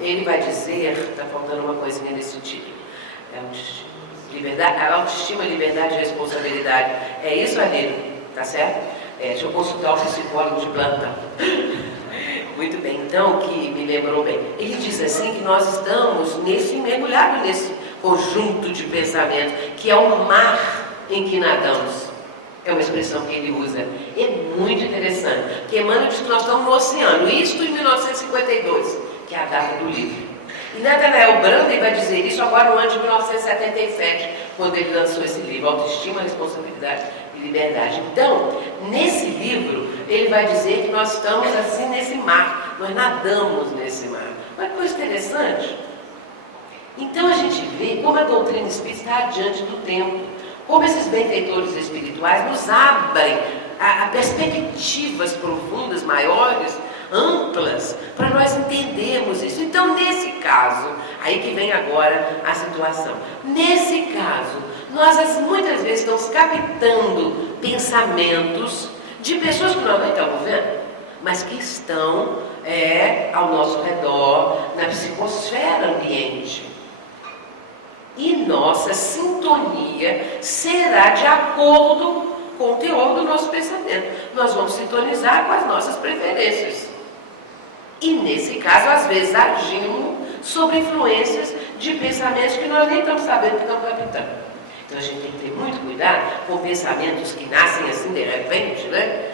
ele vai dizer, está faltando uma coisinha nesse título, autoestima, liberdade e responsabilidade. É isso, Aline? Tá certo? Deixa eu consultar o psicólogo de plantão. Muito bem, então, que me lembrou bem. Ele diz assim que nós estamos mergulhados nesse conjunto de pensamento, que é o mar em que nadamos. É uma expressão que ele usa. É muito interessante. Porque Emmanuel diz que nós estamos no oceano. Isto em 1952, que é a data do livro. E Nathanael Branden vai dizer isso agora no ano de 1977, quando ele lançou esse livro, Autoestima, Responsabilidade e Liberdade. Então, nesse livro, ele vai dizer que nós estamos assim nesse mar, nós nadamos nesse mar. Olha que coisa interessante. Então a gente vê como a doutrina espírita está adiante do tempo, como esses benfeitores espirituais nos abrem a perspectivas profundas, maiores, amplas, para nós entendermos isso. Então, nesse caso, aí que vem agora a situação. Nesse caso, nós muitas vezes estamos captando pensamentos de pessoas que nós não estamos vendo, mas que estão ao nosso redor, na psicosfera ambiente. E nossa sintonia será de acordo com o teor do nosso pensamento. Nós vamos sintonizar com as nossas preferências. E nesse caso, às vezes, agimos sobre influências de pensamentos que nós nem estamos sabendo que estamos captando. Então a gente tem que ter muito cuidado com pensamentos que nascem assim de repente, né?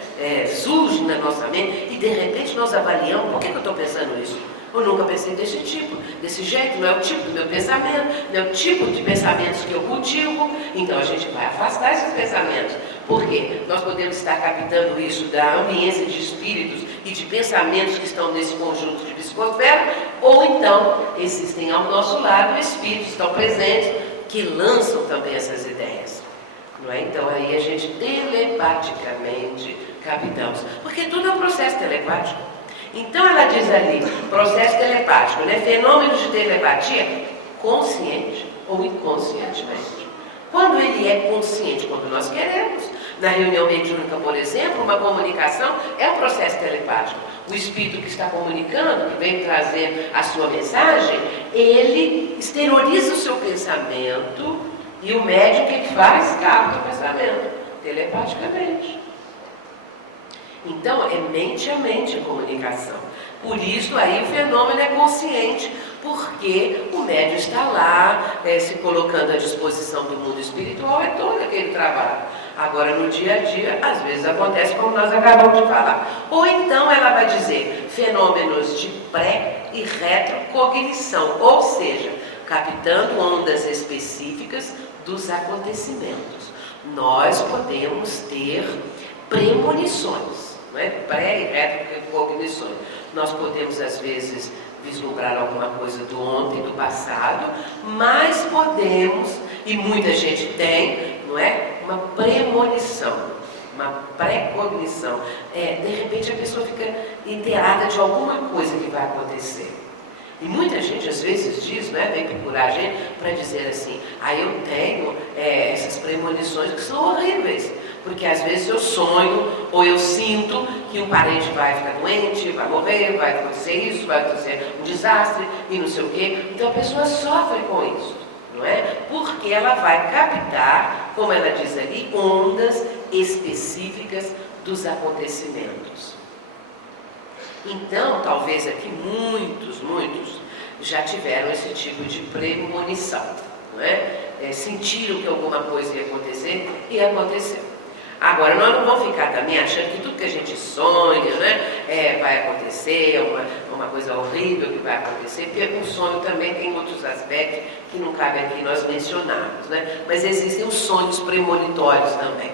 Surgem na nossa mente e de repente nós avaliamos, por que eu estou pensando isso? Eu nunca pensei desse tipo, desse jeito, não é o tipo do meu pensamento, não é o tipo de pensamentos que eu cultivo. Então a gente vai afastar esses pensamentos. Por quê? Nós podemos estar captando isso da ambiência de espíritos e de pensamentos que estão nesse conjunto de psicosfera, ou então existem ao nosso lado espíritos que estão presentes que lançam também essas ideias. Não é? Então aí a gente telepaticamente captamos, porque tudo é um processo telepático. Então ela diz ali, processo telepático, né? Fenômenos de telepatia consciente ou inconscientemente. Quando ele é consciente, quando nós queremos, na reunião mediúnica, por exemplo, uma comunicação é um processo telepático. O espírito que está comunicando, que vem trazer a sua mensagem, ele exterioriza o seu pensamento e o médium que faz capta o pensamento telepaticamente. Então, é mente a mente a comunicação. Por isso, aí o fenômeno é consciente, porque o médium está lá, se colocando à disposição do mundo espiritual, é todo aquele trabalho. Agora, no dia a dia, às vezes acontece como nós acabamos de falar. Ou então ela vai dizer fenômenos de pré e retrocognição, ou seja, captando ondas específicas dos acontecimentos. Nós podemos ter premonições, não é? Pré e retrocognições. Nós podemos, às vezes, vislumbrar alguma coisa do ontem, do passado, mas podemos, e muita gente tem, não é? Uma premonição, uma pré-cognição. De repente a pessoa fica inteirada de alguma coisa que vai acontecer. E muita gente às vezes diz, né, vem procurar a gente para dizer assim, eu tenho essas premonições que são horríveis, porque às vezes eu sonho ou eu sinto que um parente vai ficar doente, vai morrer, vai acontecer isso, vai acontecer um desastre e não sei o quê. Então a pessoa sofre com isso, não é? Porque ela vai captar, como ela diz ali, ondas específicas dos acontecimentos. Então, talvez aqui muitos já tiveram esse tipo de premonição, não é? Sentiram que alguma coisa ia acontecer e aconteceu. Agora, nós não vamos ficar também achando que tudo que a gente sonha, né, vai acontecer, uma coisa horrível que vai acontecer, porque o sonho também tem outros aspectos que não cabe aqui nós mencionarmos, né? Mas existem os sonhos premonitórios também.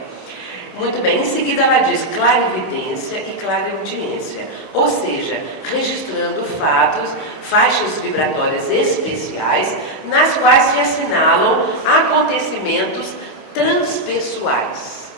Muito bem, em seguida ela diz clarividência e clareaudiência, ou seja, registrando fatos, faixas vibratórias especiais, nas quais se assinalam acontecimentos transpessoais.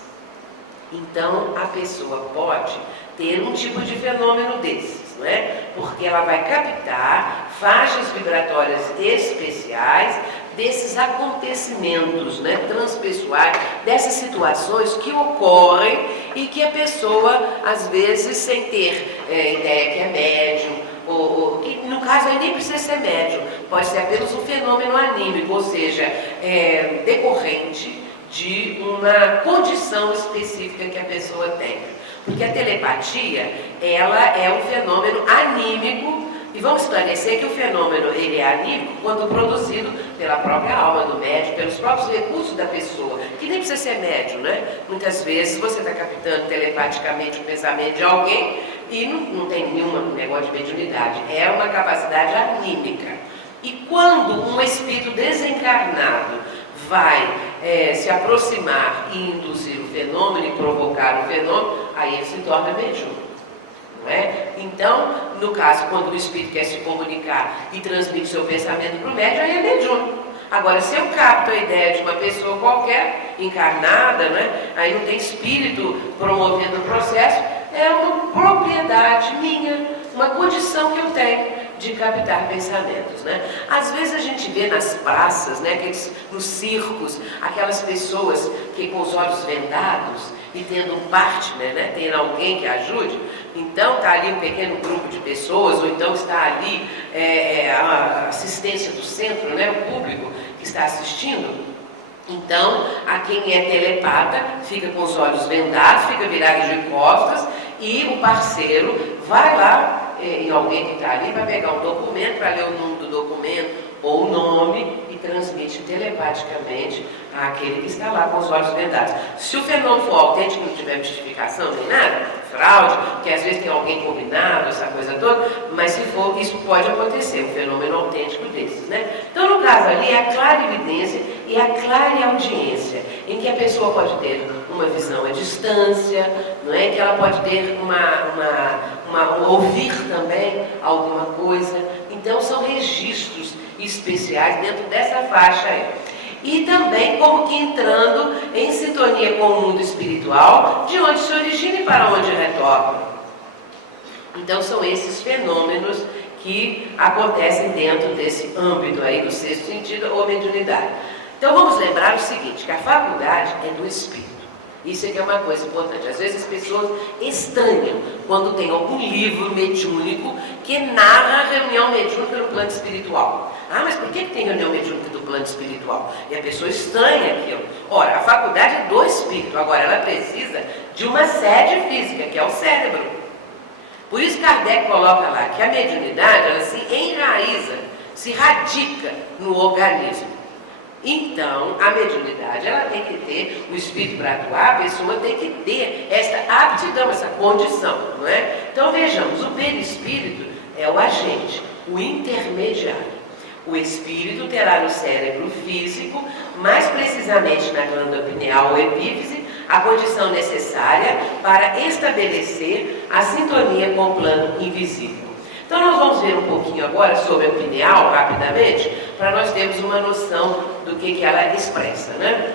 Então, a pessoa pode ter um tipo de fenômeno desses, não é? Porque ela vai captar faixas vibratórias especiais desses acontecimentos, né, transpessoais, dessas situações que ocorrem e que a pessoa, às vezes, sem ter ideia que é médium, ou que no caso aí nem precisa ser médium, pode ser apenas um fenômeno anímico, ou seja, decorrente de uma condição específica que a pessoa tem. Porque a telepatia, ela é um fenômeno anímico. E vamos esclarecer que o fenômeno ele é anímico quando produzido pela própria alma do médium, pelos próprios recursos da pessoa, que nem precisa ser médium, né? Muitas vezes você está captando telepaticamente o pensamento de alguém e não tem nenhum negócio de mediunidade. É uma capacidade anímica. E quando um espírito desencarnado vai se aproximar e induzir o fenômeno e provocar o fenômeno, aí ele se torna mediúnico. Então, no caso, quando o espírito quer se comunicar e transmite seu pensamento para o médium, aí é mediúnico. Agora, se eu capto a ideia de uma pessoa qualquer, encarnada, aí não tem espírito promovendo o processo, é uma propriedade minha, uma condição que eu tenho de captar pensamentos, Às vezes a gente vê nas praças, nos circos, aquelas pessoas que com os olhos vendados e tendo um partner, tendo alguém que ajude, então está ali um pequeno grupo de pessoas, ou então está ali a assistência do centro, o público que está assistindo. Então, a quem é telepata fica com os olhos vendados, fica virado de costas e o parceiro vai lá em alguém que está ali, vai pegar um documento para ler o nome do documento, ou o nome e transmite telepaticamente àquele que está lá com os olhos vendados. Se o fenômeno for autêntico, não tiver mistificação nem nada, fraude, que às vezes tem alguém combinado, essa coisa toda, mas se for, isso pode acontecer, um fenômeno autêntico desses, né? Então, no caso ali, é a clarividência e a clareaudiência, em que a pessoa pode ter uma visão à distância, não é? Que ela pode ter ouvir também alguma coisa. Então, são registros especiais dentro dessa faixa aí. E também como que entrando em sintonia com o mundo espiritual, de onde se origina e para onde retorna. Então são esses fenômenos que acontecem dentro desse âmbito aí do sexto sentido ou mediunidade. Então vamos lembrar o seguinte, que a faculdade é do espírito. Isso é que é uma coisa importante. Às vezes as pessoas estranham quando tem algum livro mediúnico que narra a reunião mediúnica no plano espiritual. Ah, mas por que tem reunião mediúnica do plano espiritual? E a pessoa estranha aquilo. Ora, a faculdade é do espírito. Agora, ela precisa de uma sede física, que é o cérebro. Por isso Kardec coloca lá que a mediunidade, ela se enraiza, se radica no organismo. Então, a mediunidade, ela tem que ter o espírito para atuar, a pessoa tem que ter essa aptidão, essa condição, não é? Então, vejamos, o perispírito é o agente, o intermediário. O espírito terá no cérebro físico, mais precisamente na glândula pineal ou epífise, a condição necessária para estabelecer a sintonia com o plano invisível. Então nós vamos ver um pouquinho agora sobre a pineal, rapidamente, para nós termos uma noção do que ela expressa, né?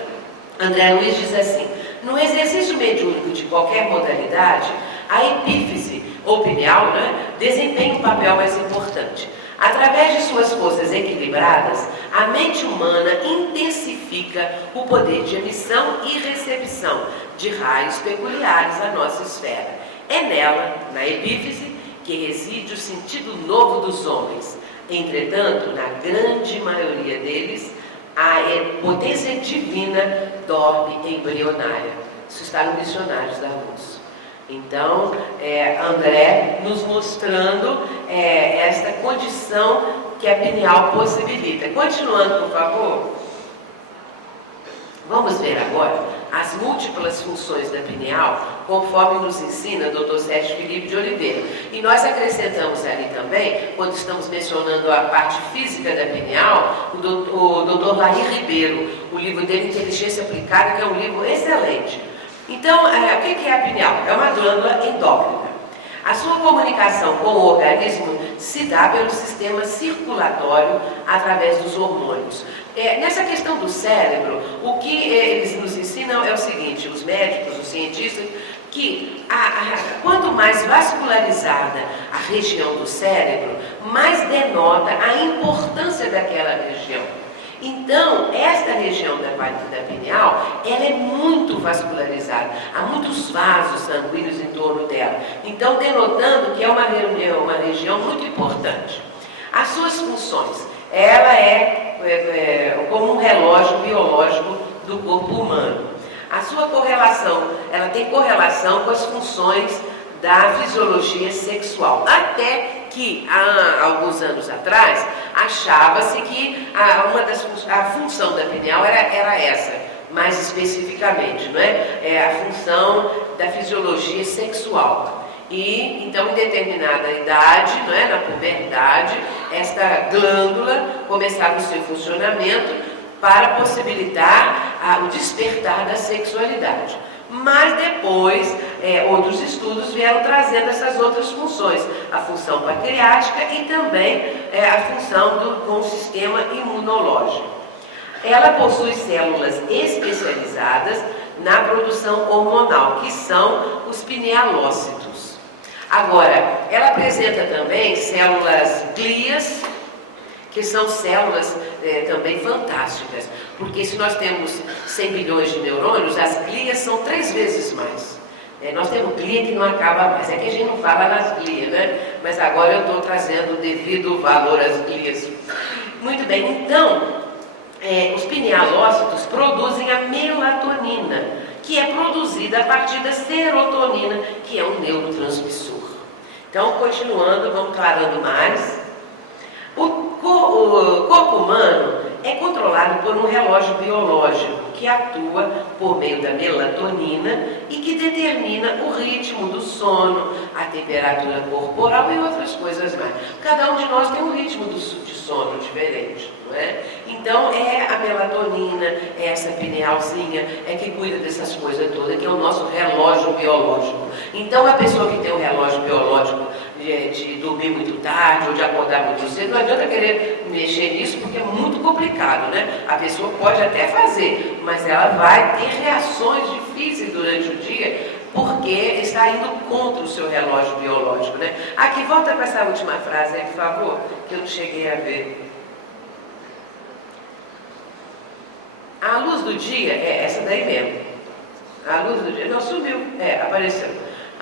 André Luiz diz assim: no exercício mediúnico de qualquer modalidade, a epífise ou pineal, né, desempenha um papel mais importante. Através de suas forças equilibradas, a mente humana intensifica o poder de emissão e recepção de raios peculiares à nossa esfera. É nela, na epífise, que reside o sentido novo dos homens. Entretanto, na grande maioria deles, a potência divina dorme embrionária. Isso está no Dicionário da Luz. Então, André nos mostrando esta condição que a pineal possibilita. Continuando, por favor. Vamos ver agora as múltiplas funções da pineal, conforme nos ensina o Dr. Sérgio Felipe de Oliveira. E nós acrescentamos ali também, quando estamos mencionando a parte física da pineal, o Dr. Laí Ribeiro, o livro dele, Inteligência Aplicada, que é um livro excelente. Então, o que é a pineal? É uma glândula endócrina. A sua comunicação com o organismo se dá pelo sistema circulatório através dos hormônios. Nessa questão do cérebro, o que eles nos ensinam é o seguinte, os médicos, os cientistas, que quanto mais vascularizada a região do cérebro, mais denota a importância daquela região. Então, esta região da pineal, ela é muito vascularizada, há muitos vasos sanguíneos em torno dela. Então, denotando que é uma região muito importante. As suas funções, ela é como um relógio biológico do corpo humano. A sua correlação, ela tem correlação com as funções da fisiologia sexual. Até que, há alguns anos atrás, achava-se que a função da pineal era essa, mais especificamente, não é? A função da fisiologia sexual. E, então, em determinada idade, não é? Na puberdade, esta glândula começava o seu funcionamento para possibilitar o despertar da sexualidade. Mas depois, outros estudos vieram trazendo essas outras funções, a função pancreática e também a função com o sistema imunológico. Ela possui células especializadas na produção hormonal, que são os pinealócitos. Agora, ela apresenta também células glias, que são células também fantásticas, porque se nós temos 100 bilhões de neurônios, as glias são 3 vezes mais. Nós temos glia que não acaba mais, é que a gente não fala nas glias, né? Mas agora eu estou trazendo o devido valor às glias. Muito bem, então, os pinealócitos produzem a melatonina, que é produzida a partir da serotonina, que é um neurotransmissor. Então, continuando, vamos clarando mais. O O corpo humano é controlado por um relógio biológico que atua por meio da melatonina e que determina o ritmo do sono, a temperatura corporal e outras coisas mais. Cada um de nós tem um ritmo de sono diferente, não é? Então é a melatonina, é essa pinealzinha, é que cuida dessas coisas todas, que é o nosso relógio biológico. Então a pessoa que tem um relógio biológico de dormir muito tarde ou de acordar muito cedo, não adianta querer mexer nisso porque é muito complicado, né? A pessoa pode até fazer, mas ela vai ter reações difíceis durante o dia porque está indo contra o seu relógio biológico, né? Aqui, volta para essa última frase aí, por favor, que eu não cheguei a ver. A luz do dia, é essa daí mesmo. A luz do dia, não sumiu, apareceu.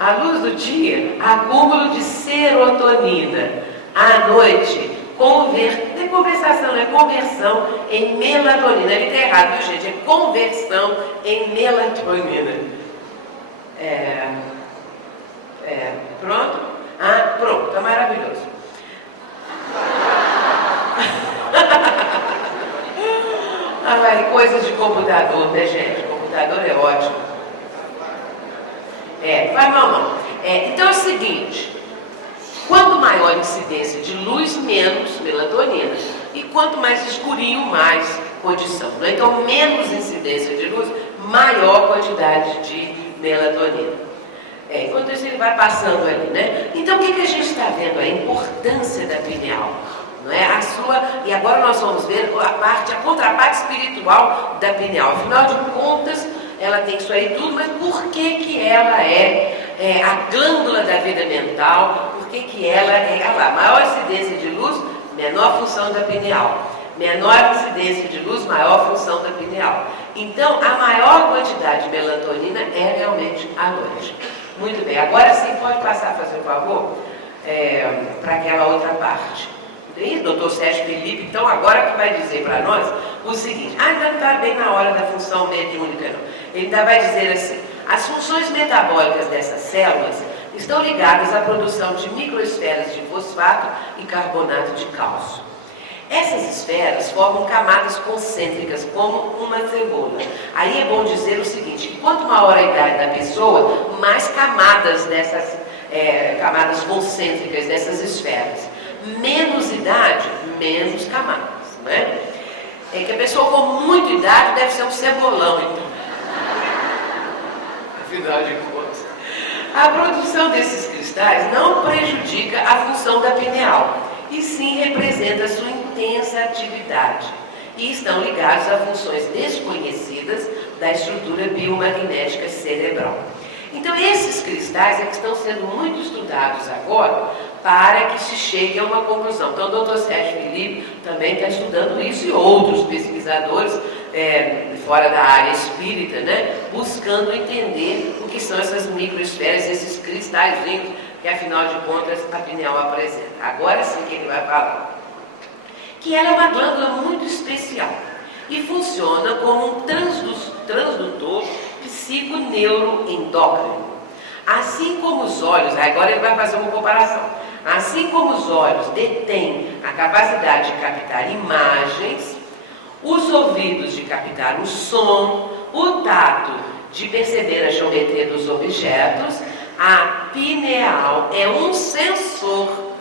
A luz do dia, acúmulo de serotonina. À noite, não é conversação, é conversão em melatonina. Ele está errado, viu, gente? É conversão em melatonina. Pronto? Pronto, tá maravilhoso. Coisas de computador, né, gente? O computador é ótimo. Faz mal não. Então é o seguinte, quanto maior a incidência de luz, menos melatonina. E quanto mais escurinho, mais condição. Né? Então, menos incidência de luz, maior quantidade de melatonina. Enquanto isso, ele vai passando ali, né? Então, o que a gente está vendo? A importância da pineal. Não é? E agora nós vamos ver a contraparte espiritual da pineal. Afinal de contas, ela tem isso aí tudo, mas por que ela é a glândula da vida mental? Por que ela é a maior incidência de luz, menor função da pineal? Menor incidência de luz, maior função da pineal. Então, a maior quantidade de melatonina é realmente à noite. Muito bem, agora sim, pode passar, fazer um favor, para aquela outra parte. E doutor Sérgio Felipe, então, agora que vai dizer para nós o seguinte, ainda não está bem na hora da função mediúnica, não. Ele ainda vai dizer assim, as funções metabólicas dessas células estão ligadas à produção de microesferas de fosfato e carbonato de cálcio. Essas esferas formam camadas concêntricas, como uma cebola. Aí é bom dizer o seguinte, que quanto maior a idade da pessoa, mais camadas dessas camadas concêntricas dessas esferas. Menos idade, menos camadas, né? É que a pessoa com muita idade deve ser um cebolão, então. Afinal de contas. A produção desses cristais não prejudica a função da pineal, e sim representa a sua intensa atividade. E estão ligados a funções desconhecidas da estrutura biomagnética cerebral. Então, esses cristais que estão sendo muito estudados agora para que se chegue a uma conclusão. Então, o doutor Sérgio Felipe também está estudando isso e outros pesquisadores fora da área espírita, né, buscando entender o que são essas microesferas, esses cristalzinhos que, afinal de contas, a pineal apresenta. Agora sim que ele vai falar. Que ela é uma glândula muito especial e funciona como um transdutor psiconeuroendócrino. Assim como os olhos, agora ele vai fazer uma comparação, assim como os olhos detêm a capacidade de captar imagens, os ouvidos de captar o som, o tato de perceber a geometria dos objetos, a pineal é um sensor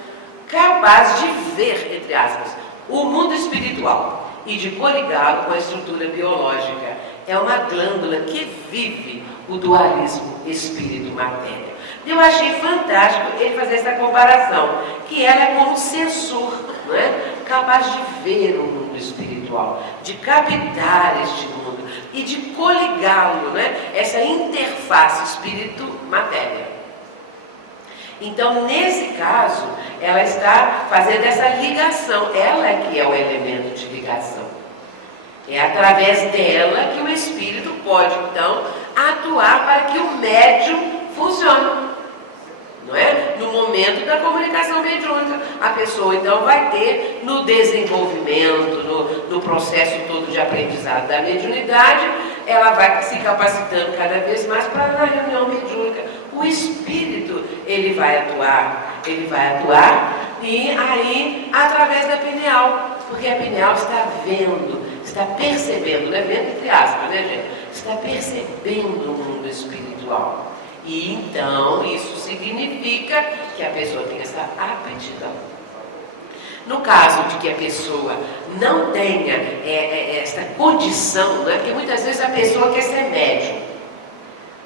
capaz de ver, entre aspas, o mundo espiritual e de coligá-lo com a estrutura biológica. É uma glândula que vive o dualismo espírito-matéria. Eu achei fantástico ele fazer essa comparação, que ela é como um sensor, não é? Capaz de ver o mundo espiritual, de captar este mundo e de coligá-lo, né? Essa interface espírito-matéria. Então, nesse caso, ela está fazendo essa ligação, ela que é o elemento de ligação. É através dela que o espírito pode, então, atuar para que o médium funcione. Não é? No momento da comunicação mediúnica, a pessoa, então, vai ter no desenvolvimento, no processo todo de aprendizado da mediunidade, ela vai se capacitando cada vez mais para na reunião mediúnica. O espírito, ele vai atuar E aí, através da pineal, porque a pineal está vendo, está percebendo, né? Vendo entre aspas, né, gente? Está percebendo o mundo espiritual. E então, isso significa que a pessoa tem essa aptidão. No caso de que a pessoa não tenha essa condição, né? Porque muitas vezes a pessoa quer ser médium,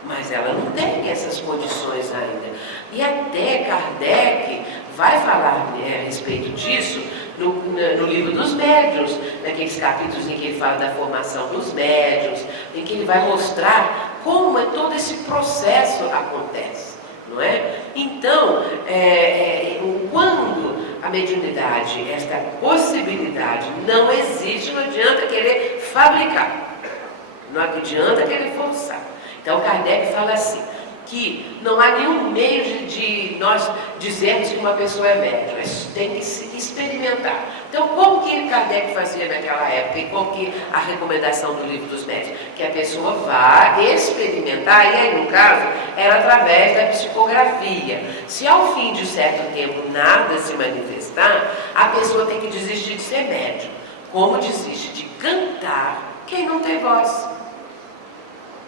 mas ela não tem essas condições ainda. E até Kardec vai falar a respeito disso no livro dos médiuns, naqueles capítulos em que ele fala da formação dos médiuns, em que ele vai mostrar como todo esse processo acontece, não é? Então, quando a mediunidade, esta possibilidade não existe, não adianta querer fabricar, não adianta querer forçar. Então Kardec fala assim, que não há nenhum meio de nós dizermos que uma pessoa é médium, tem que se experimentar. Então, como que Kardec fazia naquela época e como que a recomendação do livro dos médiuns? Que a pessoa vá experimentar, e aí no caso, era através da psicografia. Se ao fim de certo tempo nada se manifestar, a pessoa tem que desistir de ser médium. Como desiste de cantar quem não tem voz?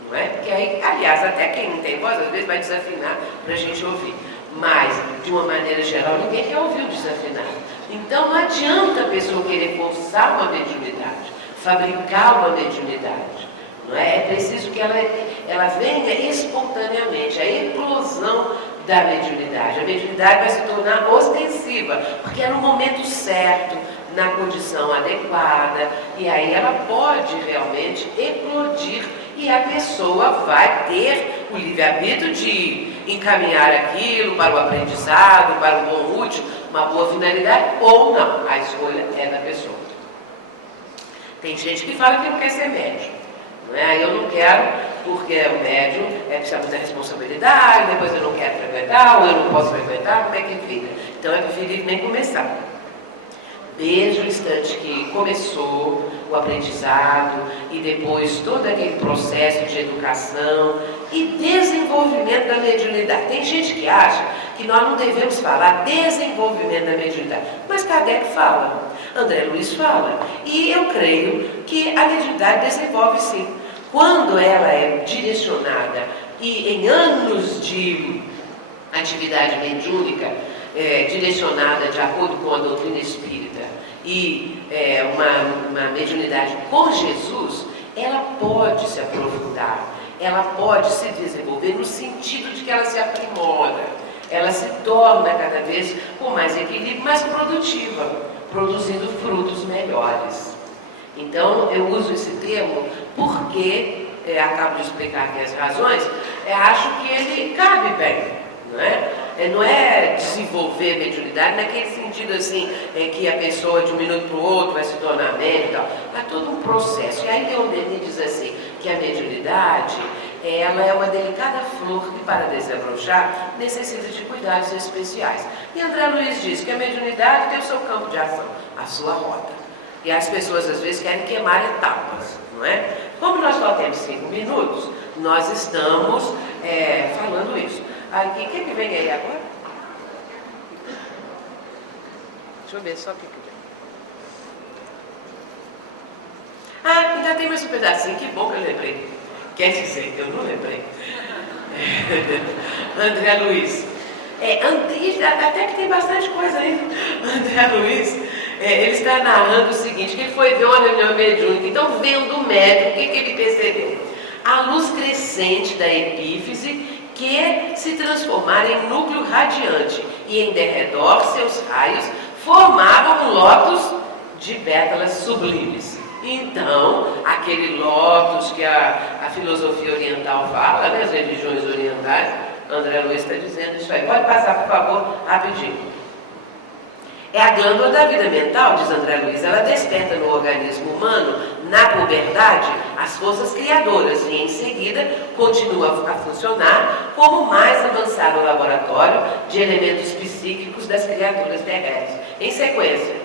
Não é? Porque aí, aliás, até quem não tem voz, às vezes vai desafinar para a gente ouvir. Mas, de uma maneira geral, ninguém quer ouvir o desafinado. Então, não adianta a pessoa querer forçar uma mediunidade, fabricar uma mediunidade. Não é? É preciso que ela venha espontaneamente, a eclosão da mediunidade. A mediunidade vai se tornar ostensiva, porque é no momento certo, na condição adequada, e aí ela pode realmente eclodir. E a pessoa vai ter o livre-arbítrio de encaminhar aquilo para o aprendizado, para um bom útil, uma boa finalidade, ou não. A escolha é da pessoa. Tem gente que fala que não quer ser médium. Não é? Eu não quero, porque o médium precisa muita responsabilidade, depois eu não quero frequentar, ou eu não posso frequentar, como é que fica? Então é preferível nem começar. Desde o instante que começou o aprendizado e depois todo aquele processo de educação e desenvolvimento da mediunidade. Tem gente que acha que nós não devemos falar desenvolvimento da mediunidade, mas Kardec fala, André Luiz fala, e eu creio que a mediunidade desenvolve sim. Quando ela é direcionada e em anos de atividade mediúnica, direcionada de acordo com a doutrina espírita e uma mediunidade com Jesus, ela pode se aprofundar, ela pode se desenvolver no sentido de que ela se aprimora, ela se torna cada vez com mais equilíbrio, mais produtiva, produzindo frutos melhores. Então eu uso esse termo porque, acabo de explicar aqui as razões, acho que ele cabe bem. Não é desenvolver mediunidade naquele sentido assim, que a pessoa de um minuto para o outro vai se tornar médium e tal. Há todo um processo. E aí Leon Denis diz assim, que a mediunidade, ela é uma delicada flor que para desabrochar necessita de cuidados especiais. E André Luiz diz que a mediunidade tem o seu campo de ação, a sua rota. E as pessoas às vezes querem queimar etapas, não é? Como nós só temos 5 minutos, nós estamos falando isso. Aqui, quem que vem aí agora? Deixa eu ver só o que vem. Ah, ainda tem mais um pedacinho, que bom que eu lembrei. Quer dizer, eu não lembrei. André Luiz. Até que tem bastante coisa aí. André Luiz, ele está narrando o seguinte, que ele foi ver uma reunião mediúnica. Então, vendo o médium, o que ele percebeu? A luz crescente da epífise, que se transformara em núcleo radiante e em derredor seus raios formavam um lótus de pétalas sublimes. Então, aquele lótus que a filosofia oriental fala, né, as religiões orientais, André Luiz está dizendo isso aí. Pode passar, por favor, rapidinho. É a glândula da vida mental, diz André Luiz, ela desperta no organismo humano, na puberdade, as forças criadoras e em seguida continua a funcionar como mais avançado laboratório de elementos psíquicos das criaturas terrestres. Em sequência,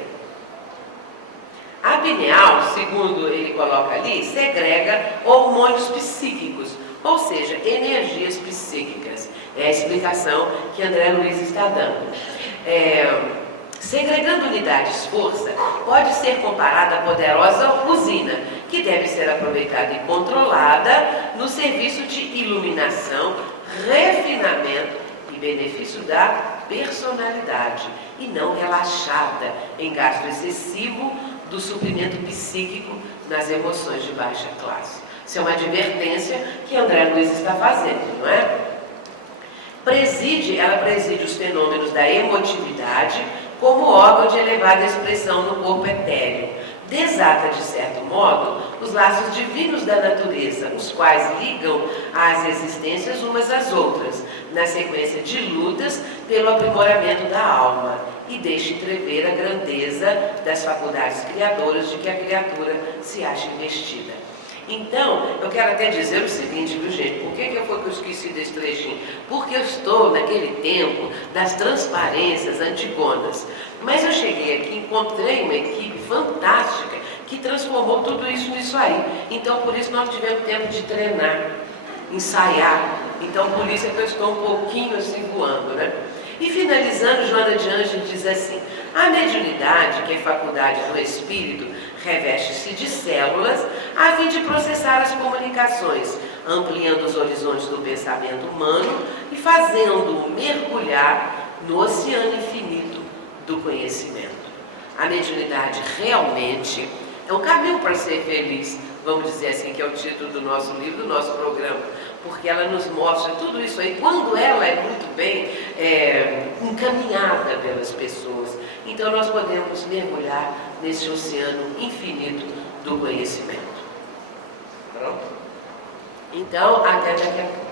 a pineal, segundo ele coloca ali, segrega hormônios psíquicos, ou seja, energias psíquicas. É a explicação que André Luiz está dando. Segregando unidades-força, pode ser comparada à poderosa usina, que deve ser aproveitada e controlada no serviço de iluminação, refinamento e benefício da personalidade, e não relaxada em gasto excessivo do suprimento psíquico nas emoções de baixa classe. Isso é uma advertência que André Luiz está fazendo, não é? Ela preside os fenômenos da emotividade como órgão de elevada expressão no corpo etéreo. Desata, de certo modo, os laços divinos da natureza, os quais ligam as existências umas às outras, na sequência de lutas pelo aprimoramento da alma, e deixa entrever a grandeza das faculdades criadoras de que a criatura se acha investida. Então, eu quero até dizer o seguinte, viu, gente? Por que foi que eu esqueci desse trechinho? Porque eu estou naquele tempo das transparências antigonas. Mas eu cheguei aqui e encontrei uma equipe fantástica que transformou tudo isso nisso aí. Então, por isso nós tivemos tempo de treinar, ensaiar. Então, por isso é que eu estou um pouquinho assim voando, né? E finalizando, Joana de Ângeles diz assim: a mediunidade, que é faculdade do espírito, reveste-se de células a fim de processar as comunicações, ampliando os horizontes do pensamento humano e fazendo-o mergulhar no oceano infinito do conhecimento. A mediunidade realmente é um caminho para ser feliz, vamos dizer assim, que é o título do nosso livro, do nosso programa, porque ela nos mostra tudo isso aí, quando ela é muito bem encaminhada pelas pessoas. Então nós podemos mergulhar nesse oceano infinito do conhecimento. Pronto? Então, até daqui a pouco.